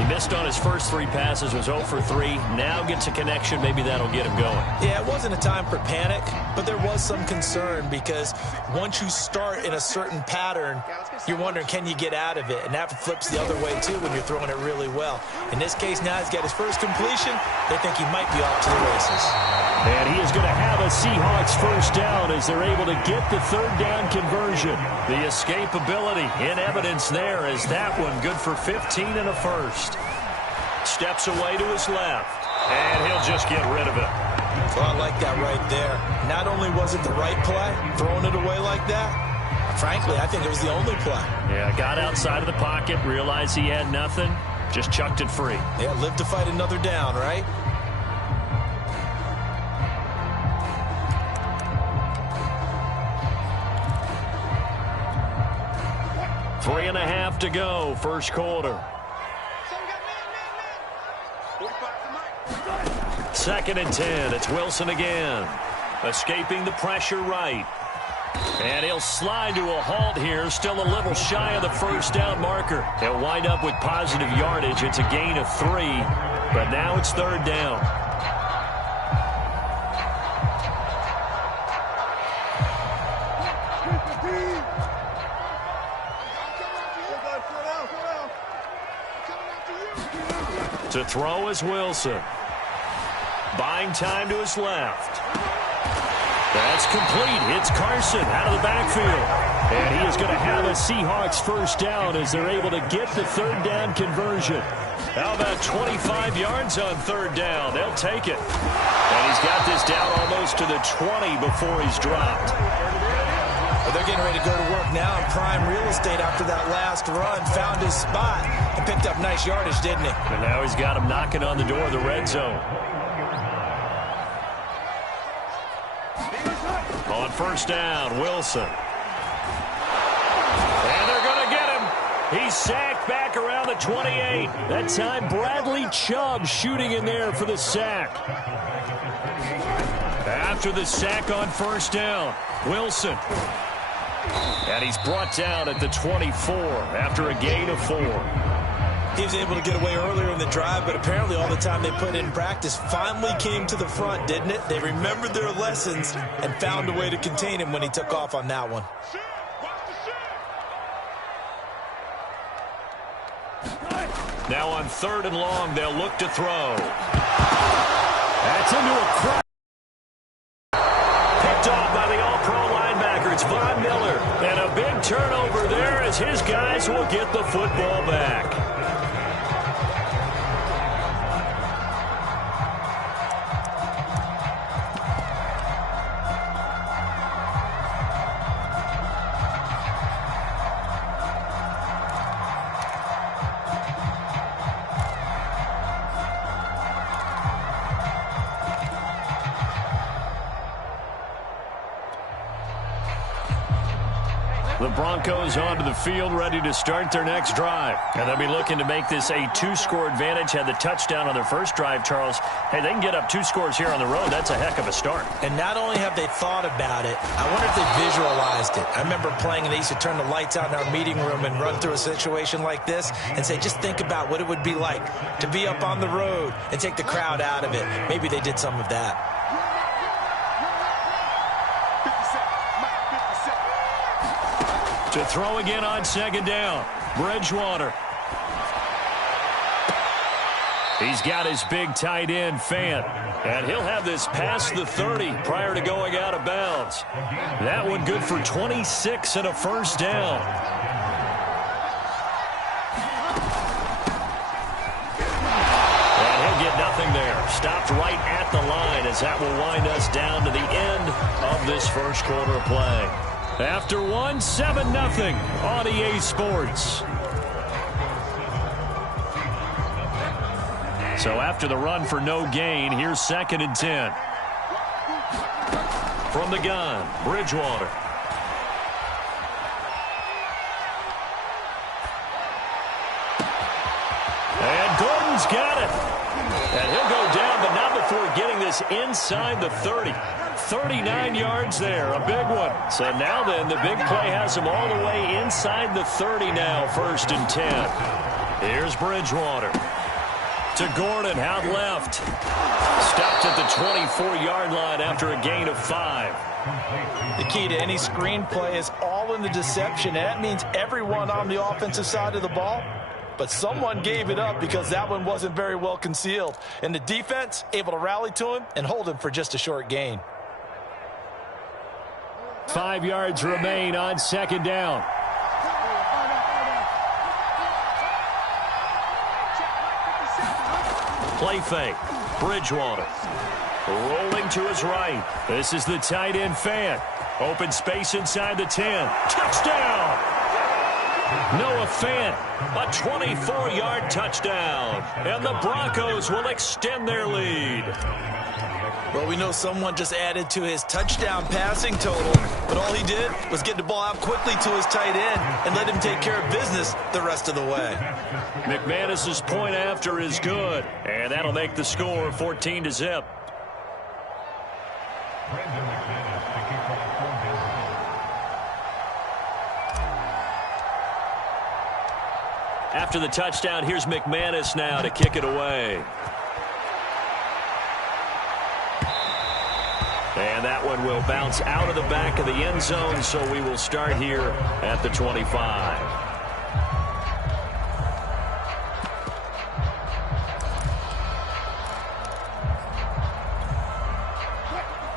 He missed on his first 3 passes, was 0 for 3. Now gets a connection. Maybe that'll get him going. Yeah, it wasn't a time for panic, but there was some concern because once you start in a certain pattern, you're wondering, can you get out of it? And that flips the other way, too, when you're throwing it really well. In this case, now he's got his first completion. They think he might be off to the races. And he is going to have a Seahawks first down as they're able to get the 3rd down conversion. The escapability in evidence there as that one good for 15 and a first. Steps away to his left, and he'll just get rid of it. Well, I like that right there. Not only was it the right play, throwing it away like that, frankly, I think it was the only play. Yeah, got outside of the pocket, realized he had nothing, just chucked it free. Yeah, live to fight another down, right? Three and a half to go, first quarter. 2nd and 10. It's Wilson again. Escaping the pressure right. And he'll slide to a halt here. Still a little shy of the first down marker. He'll wind up with positive yardage. It's a gain of 3. But now it's 3rd down. To throw is Wilson. Buying time to his left. That's complete. It's Carson out of the backfield. And he is going to have a Seahawks first down as they're able to get the 3rd down conversion. How about 25 yards on 3rd down? They'll take it. And he's got this down almost to the 20 before he's dropped. Well, they're getting ready to go to work now in prime real estate after that last run. Found his spot and picked up nice yardage, didn't he? And now he's got him knocking on the door of the red zone. On first down, Wilson. And they're going to get him. He's sacked back around the 28. That time, Bradley Chubb shooting in there for the sack. After the sack on first down, Wilson. And he's brought down at the 24 after a gain of 4. He was able to get away earlier in the drive, but apparently all the time they put in practice finally came to the front, didn't it? They remembered their lessons and found a way to contain him when he took off on that one. Now on 3rd and long, they'll look to throw. That's into a crack. Picked off by the all-pro linebacker. It's Von Miller. And a big turnover there as his guys will get the football back. The Broncos onto the field, ready to start their next drive. And they'll be looking to make this a 2-score advantage. Had the touchdown on their first drive, Charles. Hey, they can get up 2 scores here on the road. That's a heck of a start. And not only have they thought about it, I wonder if they visualized it. I remember playing, and they used to turn the lights out in our meeting room and run through a situation like this and say, just think about what it would be like to be up on the road and take the crowd out of it. Maybe they did some of that. To throw again on 2nd down, Bridgewater. He's got his big tight end, Fant. And he'll have this past the 30 prior to going out of bounds. That one good for 26 and a first down. And he'll get nothing there. Stopped right at the line as that will wind us down to the end of this first quarter of play. After 1, 7-0 on EA Sports. So after the run for no gain, here's 2nd and 10. From the gun, Bridgewater. And Gordon's got it. And he'll go down, but not before getting this inside the 30. 39 yards there, a big one. So now then, the big play has him all the way inside the 30 now, 1st and 10. Here's Bridgewater. To Gordon, out left. Stopped at the 24-yard line after a gain of 5. The key to any screenplay is all in the deception. That means everyone on the offensive side of the ball. But someone gave it up because that one wasn't very well concealed. And the defense able to rally to him and hold him for just a short gain. 5 yards remain on second down. Play fake. Bridgewater. Rolling to his right. This is the tight end Fant. Open space inside the 10. Touchdown! Noah Fant, a 24-yard touchdown. And the Broncos will extend their lead. Well, we know someone just added to his touchdown passing total, but all he did was get the ball out quickly to his tight end and let him take care of business the rest of the way. McManus's point after is good, and that'll make the score 14-0. After the touchdown, here's McManus now to kick it away. And that one will bounce out of the back of the end zone, so we will start here at the 25.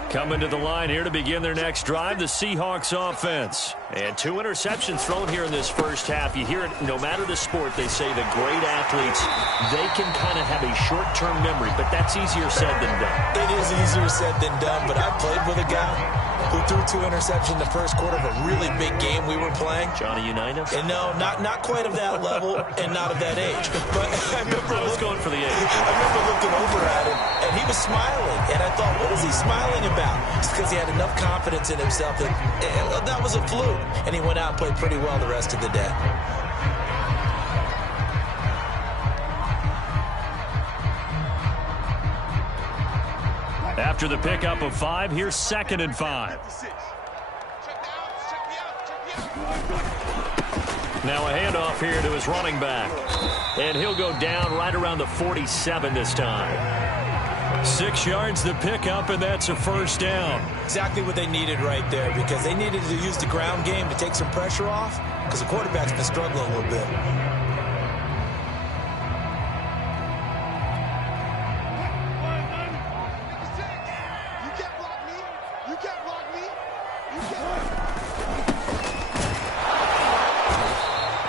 Coming to the line here to begin their next drive, the Seahawks offense. And 2 interceptions thrown here in this first half. You hear it no matter the sport, they say the great athletes, they can kind of have a short-term memory, but that's easier said than done. It is easier said than done, but I played with a guy who threw 2 interceptions in the first quarter of a really big game we were playing. Johnny Unitas? And no, not quite of that level and not of that age. But I was going for the age. I remember looking over at him, and he was smiling. And I thought, what is he smiling about? It's because he had enough confidence in himself that was a fluke. And he went out and played pretty well the rest of the day. After the pickup of 5, here's 2nd and 5. Now a handoff here to his running back. And he'll go down right around the 47 this time. 6 yards the pickup, and that's a first down. Exactly what they needed right there, because they needed to use the ground game to take some pressure off, because the quarterback's been struggling a little bit.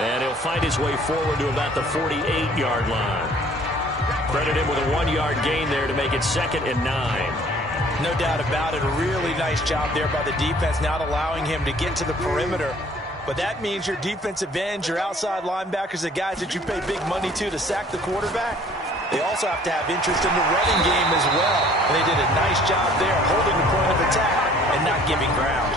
And he'll find his way forward to about the 48-yard line. Credit him with a 1-yard gain there to make it 2nd and 9. No doubt about it. A really nice job there by the defense, not allowing him to get to the perimeter. But that means your defensive ends, your outside linebackers, the guys that you pay big money to sack the quarterback, they also have to have interest in the running game as well. And they did a nice job there holding the point of attack and not giving ground.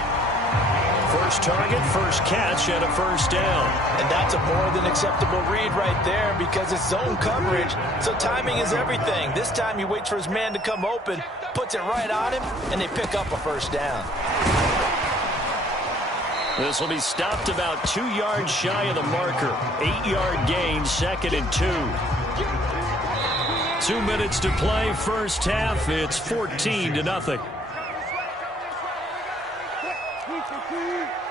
First target, first catch, and a first down. And that's a more than acceptable read right there because it's zone coverage, so timing is everything. This time he waits for his man to come open, puts it right on him, and they pick up a first down. This will be stopped about 2 yards shy of the marker. 8-yard gain, 2nd and 2. 2 minutes to play, first half. It's 14-0.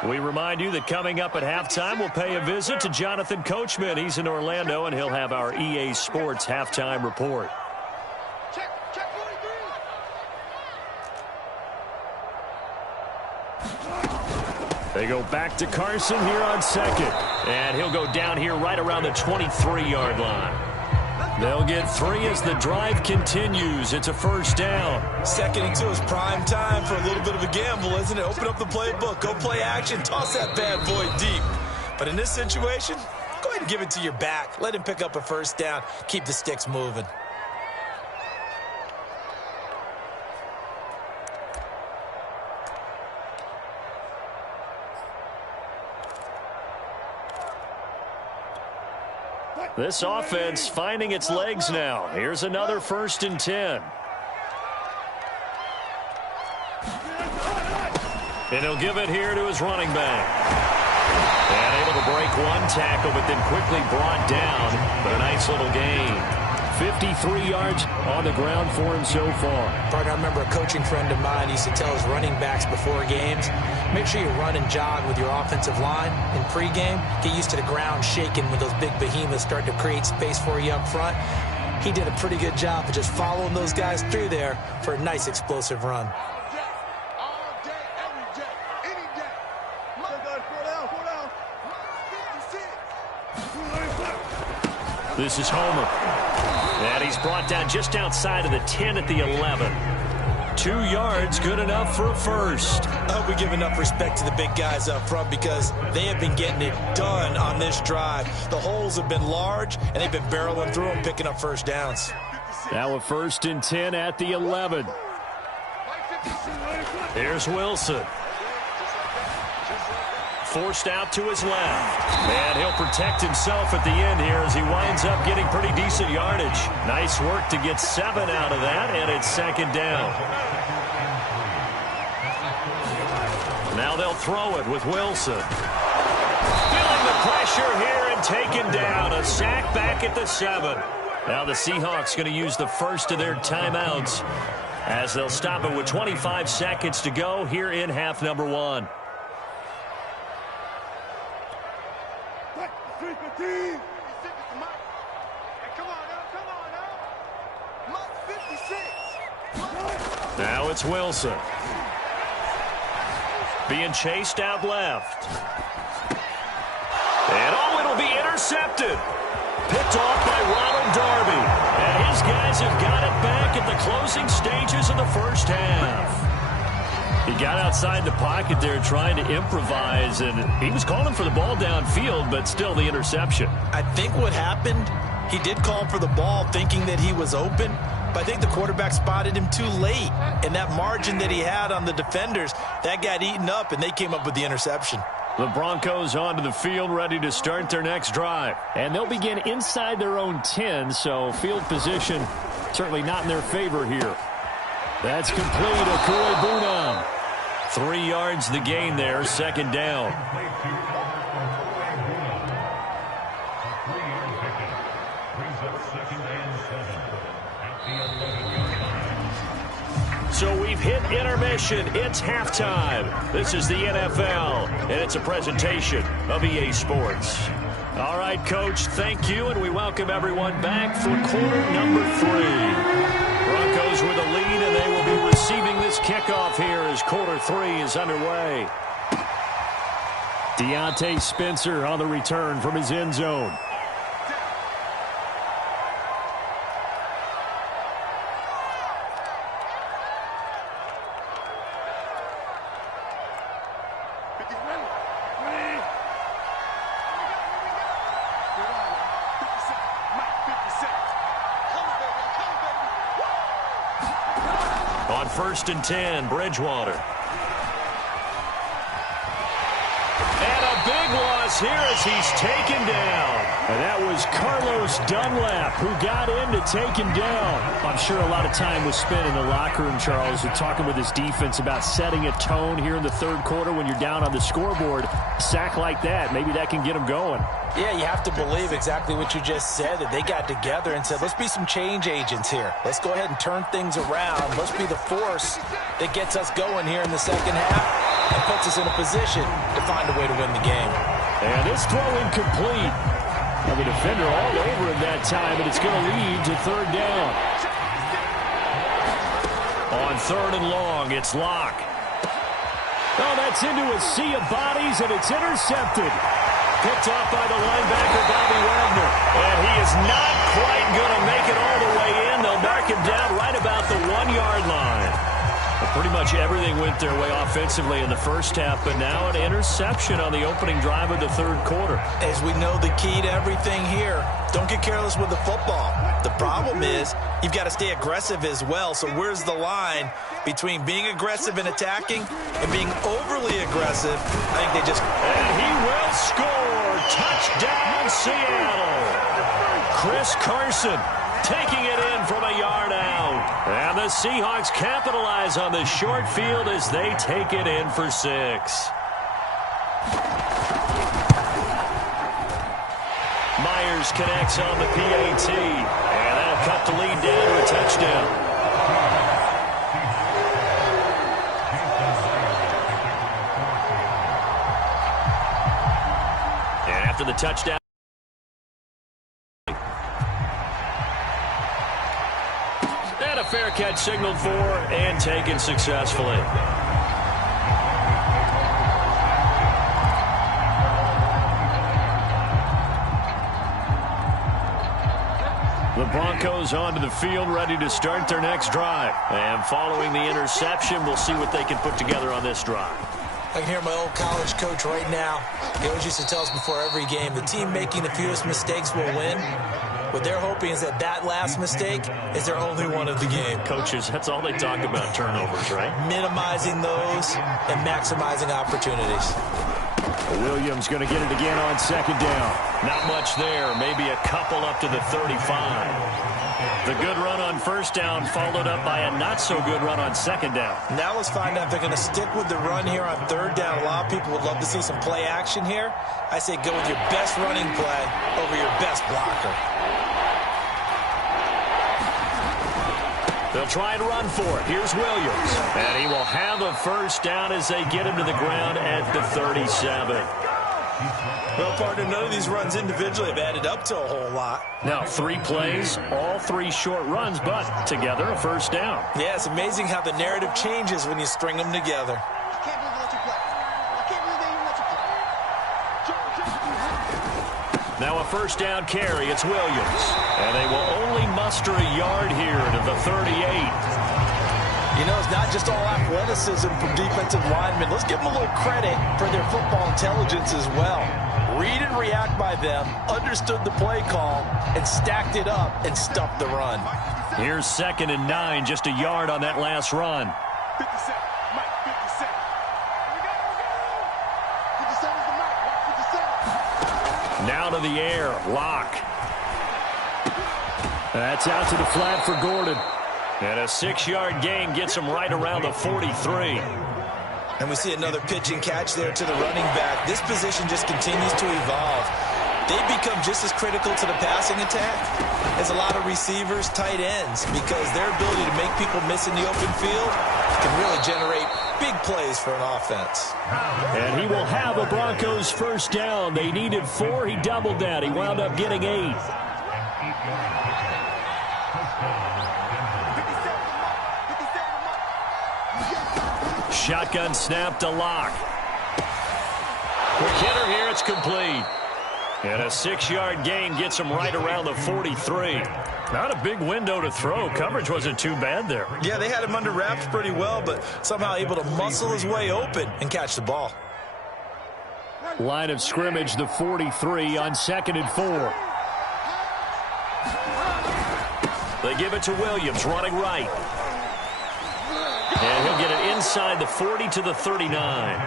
We remind you that coming up at halftime, we'll pay a visit to Jonathan Coachman. He's in Orlando, and he'll have our EA Sports halftime report. Check 43. They go back to Carson here on 2nd. And he'll go down here right around the 23-yard line. They'll get 3 as the drive continues. It's a first down. 2nd and 2 is prime time for a little bit of a gamble, isn't it? Open up the playbook, go play action, toss that bad boy deep. But in this situation, go ahead and give it to your back. Let him pick up a first down. Keep the sticks moving. This offense finding its legs now. Here's another 1st and 10. And he'll give it here to his running back. And able to break one tackle, but then quickly brought down but a nice little gain. 53 yards on the ground for him so far. Partner, I remember a coaching friend of mine used to tell his running backs before games, make sure you run and jog with your offensive line in pregame. Get used to the ground shaking when those big behemoths start to create space for you up front. He did a pretty good job of just following those guys through there for a nice explosive run. All day, every day, any day. This is Homer. And he's brought down just outside of the 10 at the 11. 2 yards, good enough for a first. I hope we give enough respect to the big guys up front because they have been getting it done on this drive. The holes have been large, and they've been barreling through them, picking up first downs. Now a 1st and 10 at the 11. Here's Wilson. Forced out to his left. And he'll protect himself at the end here as he winds up getting pretty decent yardage. Nice work to get 7 out of that, and it's 2nd down. Now they'll throw it with Wilson. Feeling the pressure here and taken down. A sack back at the 7. Now the Seahawks going to use the first of their timeouts as they'll stop it with 25 seconds to go here in half number 1. Now it's Wilson. Being chased out left. And it'll be intercepted. Picked off by Ronald Darby. And his guys have got it back at the closing stages of the first half. He got outside the pocket there trying to improvise, and he was calling for the ball downfield, but still the interception. I think what happened, he did call for the ball thinking that he was open, but I think the quarterback spotted him too late. And that margin that he had on the defenders, that got eaten up, and they came up with the interception. The Broncos onto the field, ready to start their next drive. And they'll begin inside their own 10, so field position certainly not in their favor here. That's complete. Akue Bunam. 3 yards the gain there, 2nd down. So we've hit intermission. It's halftime. This is the NFL, and it's a presentation of EA Sports. All right, Coach, thank you, and we welcome everyone back for quarter number 3. Broncos with a lead, and they will be receiving this kickoff here as quarter 3 is underway. Deontay Spencer on the return from his end zone. On 1st and 10, Bridgewater. And a big loss here as he's taken down. And that was Carlos Dunlap who got in to take him down. I'm sure a lot of time was spent in the locker room, Charles, and talking with his defense about setting a tone here in the 3rd quarter when you're down on the scoreboard. A sack like that, maybe that can get him going. Yeah, you have to believe exactly what you just said, that they got together and said, let's be some change agents here. Let's go ahead and turn things around. Let's be the force that gets us going here in the 2nd half and puts us in a position to find a way to win the game. And this throw incomplete. The defender all over him that time, and it's going to lead to 3rd down. On 3rd and long, it's Locke. Oh, that's into a sea of bodies, and it's intercepted. Picked off by the linebacker, Bobby Wagner. And he is not quite going to make it all the way in. They'll mark him down right about the 1-yard line. Well, pretty much everything went their way offensively in the first half, but now an interception on the opening drive of the 3rd quarter. As we know, the key to everything here, don't get careless with the football. The problem is you've got to stay aggressive as well. So where's the line between being aggressive and attacking and being overly aggressive? I think they just... And he will score. Touchdown, Seattle. Chris Carson taking it in from a yard out. And the Seahawks capitalize on the short field as they take it in for 6. Myers Williams connects on the PAT, and that'll cut the lead down to a touchdown. And after the touchdown, and a fair catch signaled for and taken successfully. The Broncos onto the field, ready to start their next drive. And following the interception, we'll see what they can put together on this drive. I can hear my old college coach right now. He always used to tell us before every game, the team making the fewest mistakes will win. What they're hoping is that that last mistake is their only one of the game. Coaches, that's all they talk about, turnovers, right? Minimizing those and maximizing opportunities. Williams going to get it again on second down. Not much there. Maybe a couple up to the 35. The good run on first down followed up by a not-so-good run on second down. Now let's find out if they're going to stick with the run here on third down. A lot of people would love to see some play action here. I say go with your best running play over your best blocker. They'll try and run for it. Here's Williams. And he will have a first down as they get him to the ground at the 37. Well, partner, none of these runs individually have added up to a whole lot. Now, 3 plays, all 3 short runs, but together a first down. Yeah, it's amazing how the narrative changes when you string them together. I can't believe they let you play. I can't believe they even let you play. Now a first down carry. It's Williams. And they will only muster a yard here to the 38. You know, it's not just all athleticism from defensive linemen. Let's give them a little credit for their football intelligence as well. Read and react by them, understood the play call, and stacked it up and stuffed the run. Here's 2nd and 9, just a yard on that last run. 57. Mike, 57. Here we go. 57 is the mark. Mark 57. Now to the air. Lock. That's out to the flat for Gordon. And a 6-yard gain gets him right around the 43. And we see another pitch and catch there to the running back. This position just continues to evolve. They become just as critical to the passing attack as a lot of receivers, tight ends, because their ability to make people miss in the open field can really generate big plays for an offense. And he will have a Broncos first down. They needed 4. He doubled that. He wound up getting 8. Shotgun snap to Lock. Quick hitter here. It's complete. And a 6-yard gain gets him right around the 43. Not a big window to throw. Coverage wasn't too bad there. Yeah, they had him under wraps pretty well, but somehow able to muscle his way open and catch the ball. Line of scrimmage, the 43 on 2nd and 4. They give it to Williams, running right. And he'll get it inside the 40 to the 39.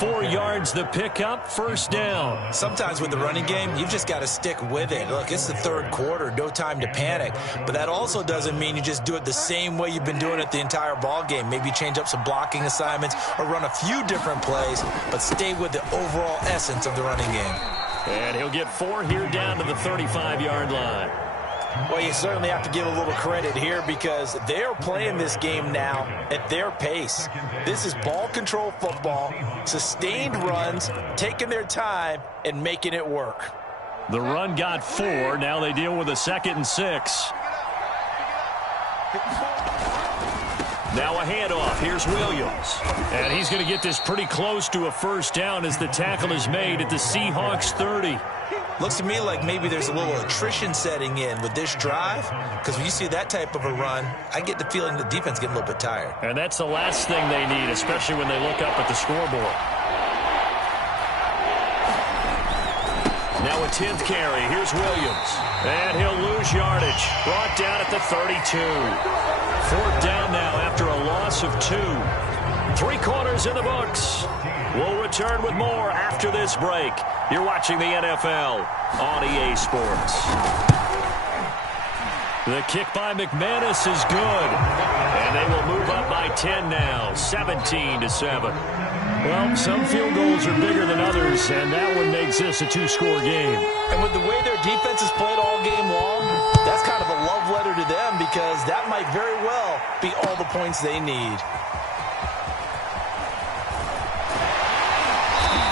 4 yards the pickup, first down. Sometimes with the running game, you've just got to stick with it. Look, it's the third quarter, no time to panic. But that also doesn't mean you just do it the same way you've been doing it the entire ball game. Maybe change up some blocking assignments or run a few different plays, but stay with the overall essence of the running game. And he'll get 4 here down to the 35-yard line. Well, you certainly have to give a little credit here because they are playing this game now at their pace. This is ball control football, sustained runs, taking their time and making it work. The run got 4. Now they deal with a 2nd and 6. Now a handoff. Here's Williams. And he's going to get this pretty close to a first down as the tackle is made at the Seahawks 30. Looks to me like maybe there's a little attrition setting in with this drive, because when you see that type of a run, I get the feeling the defense getting a little bit tired. And that's the last thing they need, especially when they look up at the scoreboard. Now a 10th carry. Here's Williams. And he'll lose yardage. Brought down at the 32. 4th down now after a loss of 2. 3 quarters in the books. We'll return with more after this break. You're watching the NFL on EA Sports. The kick by McManus is good. And they will move up by 10 now, 17-7. Well, some field goals are bigger than others, and that one makes this a two-score game. And with the way their defense has played all game long, that's kind of a love letter to them because that might very well be all the points they need.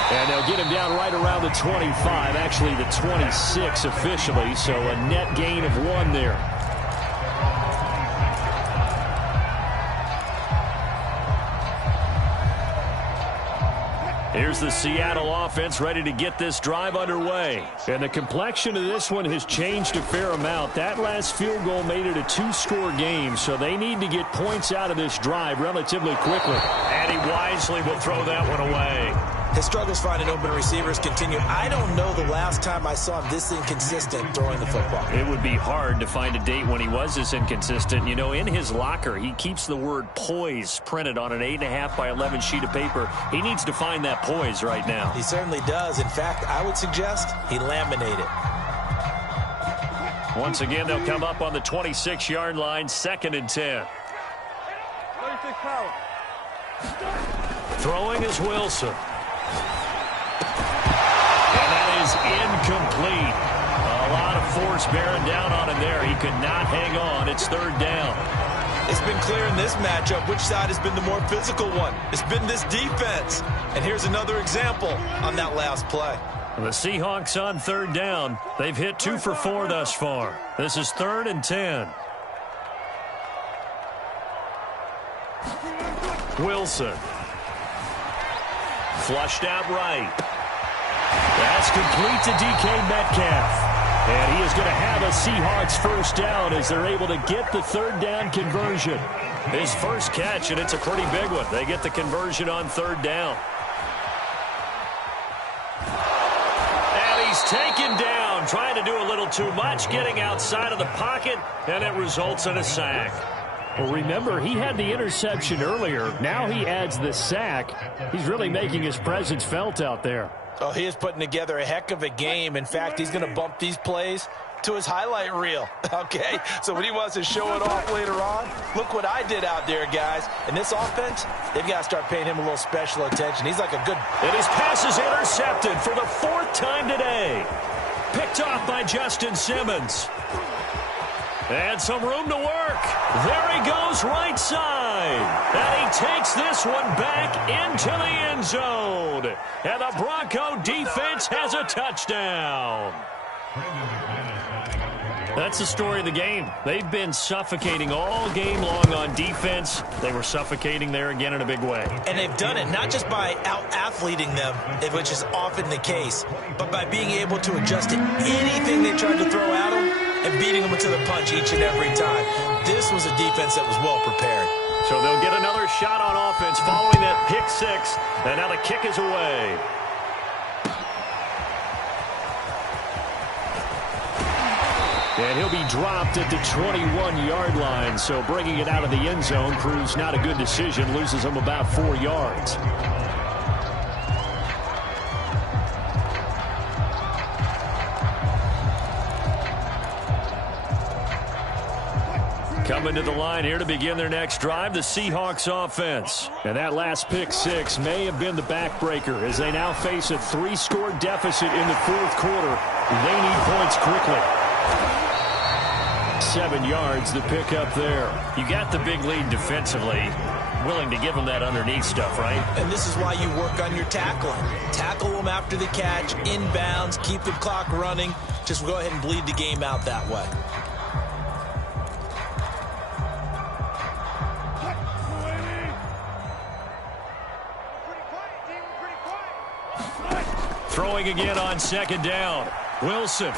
And they'll get him down right around the 25, actually the 26 officially, so a net gain of 1 there. Here's the Seattle offense ready to get this drive underway. And the complexion of this one has changed a fair amount. That last field goal made it a two-score game, so they need to get points out of this drive relatively quickly. And he wisely will throw that one away. His struggles finding open receivers continue. I don't know the last time I saw him this inconsistent throwing the football. It would be hard to find a date when he was this inconsistent. You know, in his locker, he keeps the word poise printed on an 8.5 by 11 sheet of paper. He needs to find that poise right now. He certainly does. In fact, I would suggest he laminate it. Once again, they'll come up on the 26-yard line, 2nd and 10. 36 power. Throwing is Wilson. And that is incomplete. A lot of force bearing down on him there. He could not hang on. It's 3rd down. It's been clear in this matchup which side has been the more physical one. It's been this defense. And here's another example on that last play. The Seahawks on 3rd down. They've hit 2 for 4 thus far. This is 3rd and 10. Wilson. Flushed out right. That's complete to DK Metcalf. And he is going to have a Seahawks first down as they're able to get the 3rd down conversion. His first catch, and it's a pretty big one. They get the conversion on 3rd down. And he's taken down, trying to do a little too much, getting outside of the pocket, and it results in a sack. Well, remember, he had the interception earlier. Now he adds the sack. He's really making his presence felt out there. Oh, he is putting together a heck of a game. In fact, he's going to bump these plays to his highlight reel, okay? So when he wants to show it off later on, look what I did out there, guys. And this offense, they've got to start paying him a little special attention. He's like a good... And his pass is intercepted for the 4th time today. Picked off by Justin Simmons. And some room to work. There he goes right side. And he takes this one back into the end zone. And the Bronco defense has a touchdown. That's the story of the game. They've been suffocating all game long on defense. They were suffocating there again in a big way. And they've done it not just by out-athleting them, which is often the case, but by being able to adjust to anything they tried to throw at them and beating them to the punch each and every time. This was a defense that was well prepared. So they'll get another shot on offense following that pick 6. And now the kick is away. And he'll be dropped at the 21-yard line. So bringing it out of the end zone proves not a good decision. Loses him about 4 yards. Coming to the line here to begin their next drive, the Seahawks offense. And that last pick 6 may have been the backbreaker as they now face a 3-score deficit in the 4th quarter. They need points quickly. 7 yards, the pick up there. You got the big lead defensively. Willing to give them that underneath stuff, right? And this is why you work on your tackling. Tackle them after the catch, inbounds, keep the clock running. Just go ahead and bleed the game out that way. Throwing again on 2nd down. Wilson.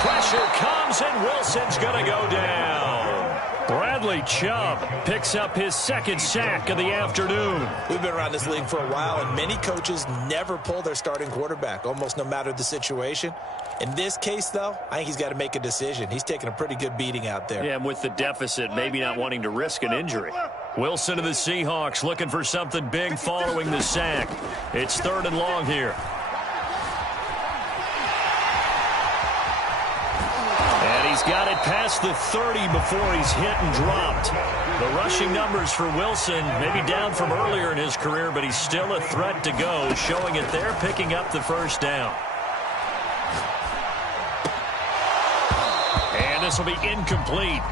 Pressure comes, and Wilson's going to go down. Bradley Chubb picks up his 2nd sack of the afternoon. We've been around this league for a while, and many coaches never pull their starting quarterback, almost no matter the situation. In this case, though, I think he's got to make a decision. He's taking a pretty good beating out there. Yeah, and with the deficit, maybe not wanting to risk an injury. Wilson of the Seahawks looking for something big following the sack. It's 3rd and long here. got it past the 30 before he's hit and dropped. The rushing numbers for Wilson maybe down from earlier in his career, but he's still a threat to go, showing it there, picking up the first down. And this will be incomplete.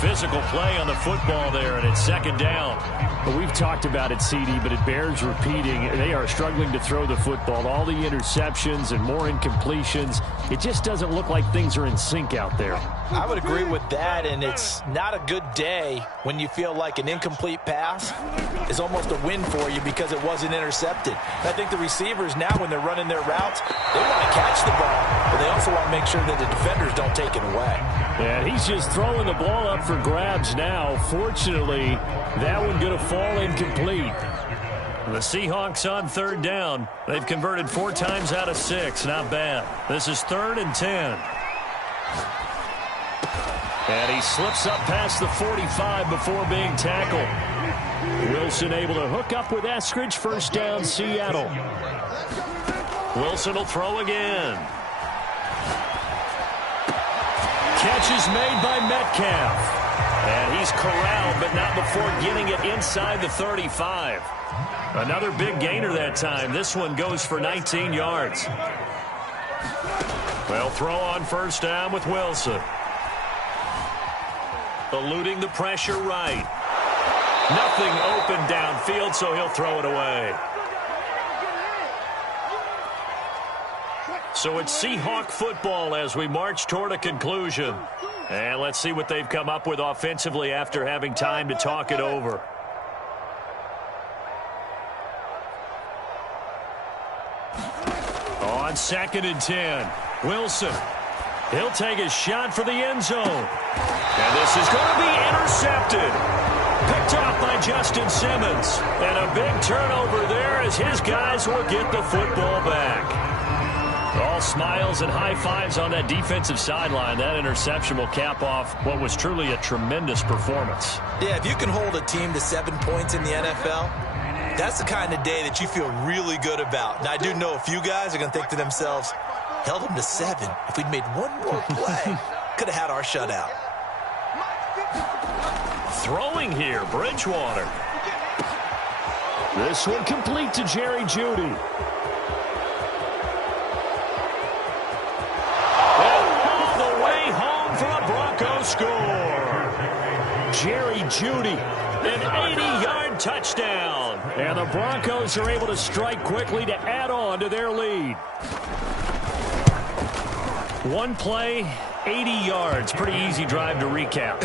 Physical play on the football there, and it's second down. Well, we've talked about it, CD, but it bears repeating. They are struggling to throw the football. All the interceptions and more incompletions. It just doesn't look like things are in sync out there. I would agree with that, and it's not a good day when you feel like an incomplete pass is almost a win for you because it wasn't intercepted. And I think the receivers now, when they're running their routes, they want to catch the ball, but they also want to make sure that the defenders don't take it away. And he's just throwing the ball up for grabs now. Fortunately, that one going to fall incomplete. The Seahawks on third down. They've converted 4 times out of 6. Not bad. This is 3rd and 10. And he slips up past the 45 before being tackled. Wilson able to hook up with Eskridge. First down, Seattle. Wilson will throw again. Catch is made by Metcalf. And he's corralled, but not before getting it inside the 35. Another big gainer that time. This one goes for 19 yards. They'll throw on first down with Wilson. Eluding the pressure right. Nothing open downfield, so he'll throw it away. So it's Seahawk football as we march toward a conclusion. And let's see what they've come up with offensively after having time to talk it over. On 2nd and 10, Wilson. He'll take a shot for the end zone. And this is going to be intercepted. Picked off by Justin Simmons. And a big turnover there as his guys will get the football back. All smiles and high fives on that defensive sideline. That interception will cap off what was truly a tremendous performance. Yeah, if you can hold a team to 7 points in the NFL, that's the kind of day that you feel really good about. Now, I do know a few guys are going to think to themselves, held them to 7. If we'd made one more play, could have had our shutout. Throwing here, Bridgewater. This one complete to Jerry Jeudy. All the way home for a Broncos score. Jerry Jeudy. An 80-yard touchdown. And the Broncos are able to strike quickly to add on to their lead. One play, 80 yards. Pretty easy drive to recap.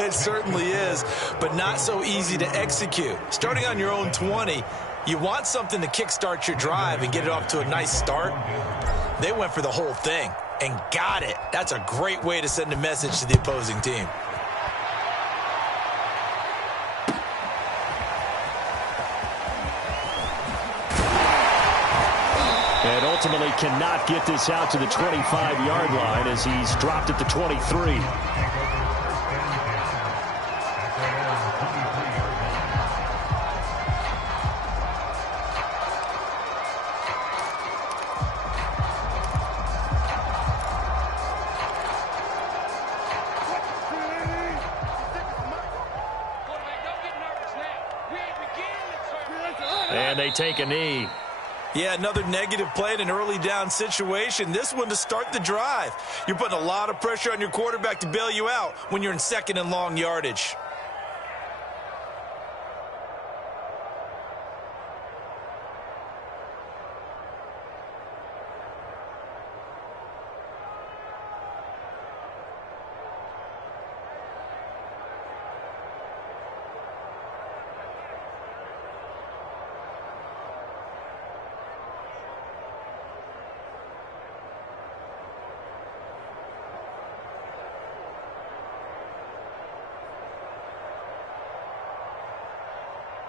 It certainly is, but not so easy to execute. Starting on your own 20, you want something to kickstart your drive and get it off to a nice start. They went for the whole thing and got it. That's a great way to send a message to the opposing team. And ultimately cannot get this out to the 25-yard line as he's dropped at the 23. And they take a knee. Yeah, another negative play in an early down situation. This one to start the drive. You're putting a lot of pressure on your quarterback to bail you out when you're in 2nd and long yardage.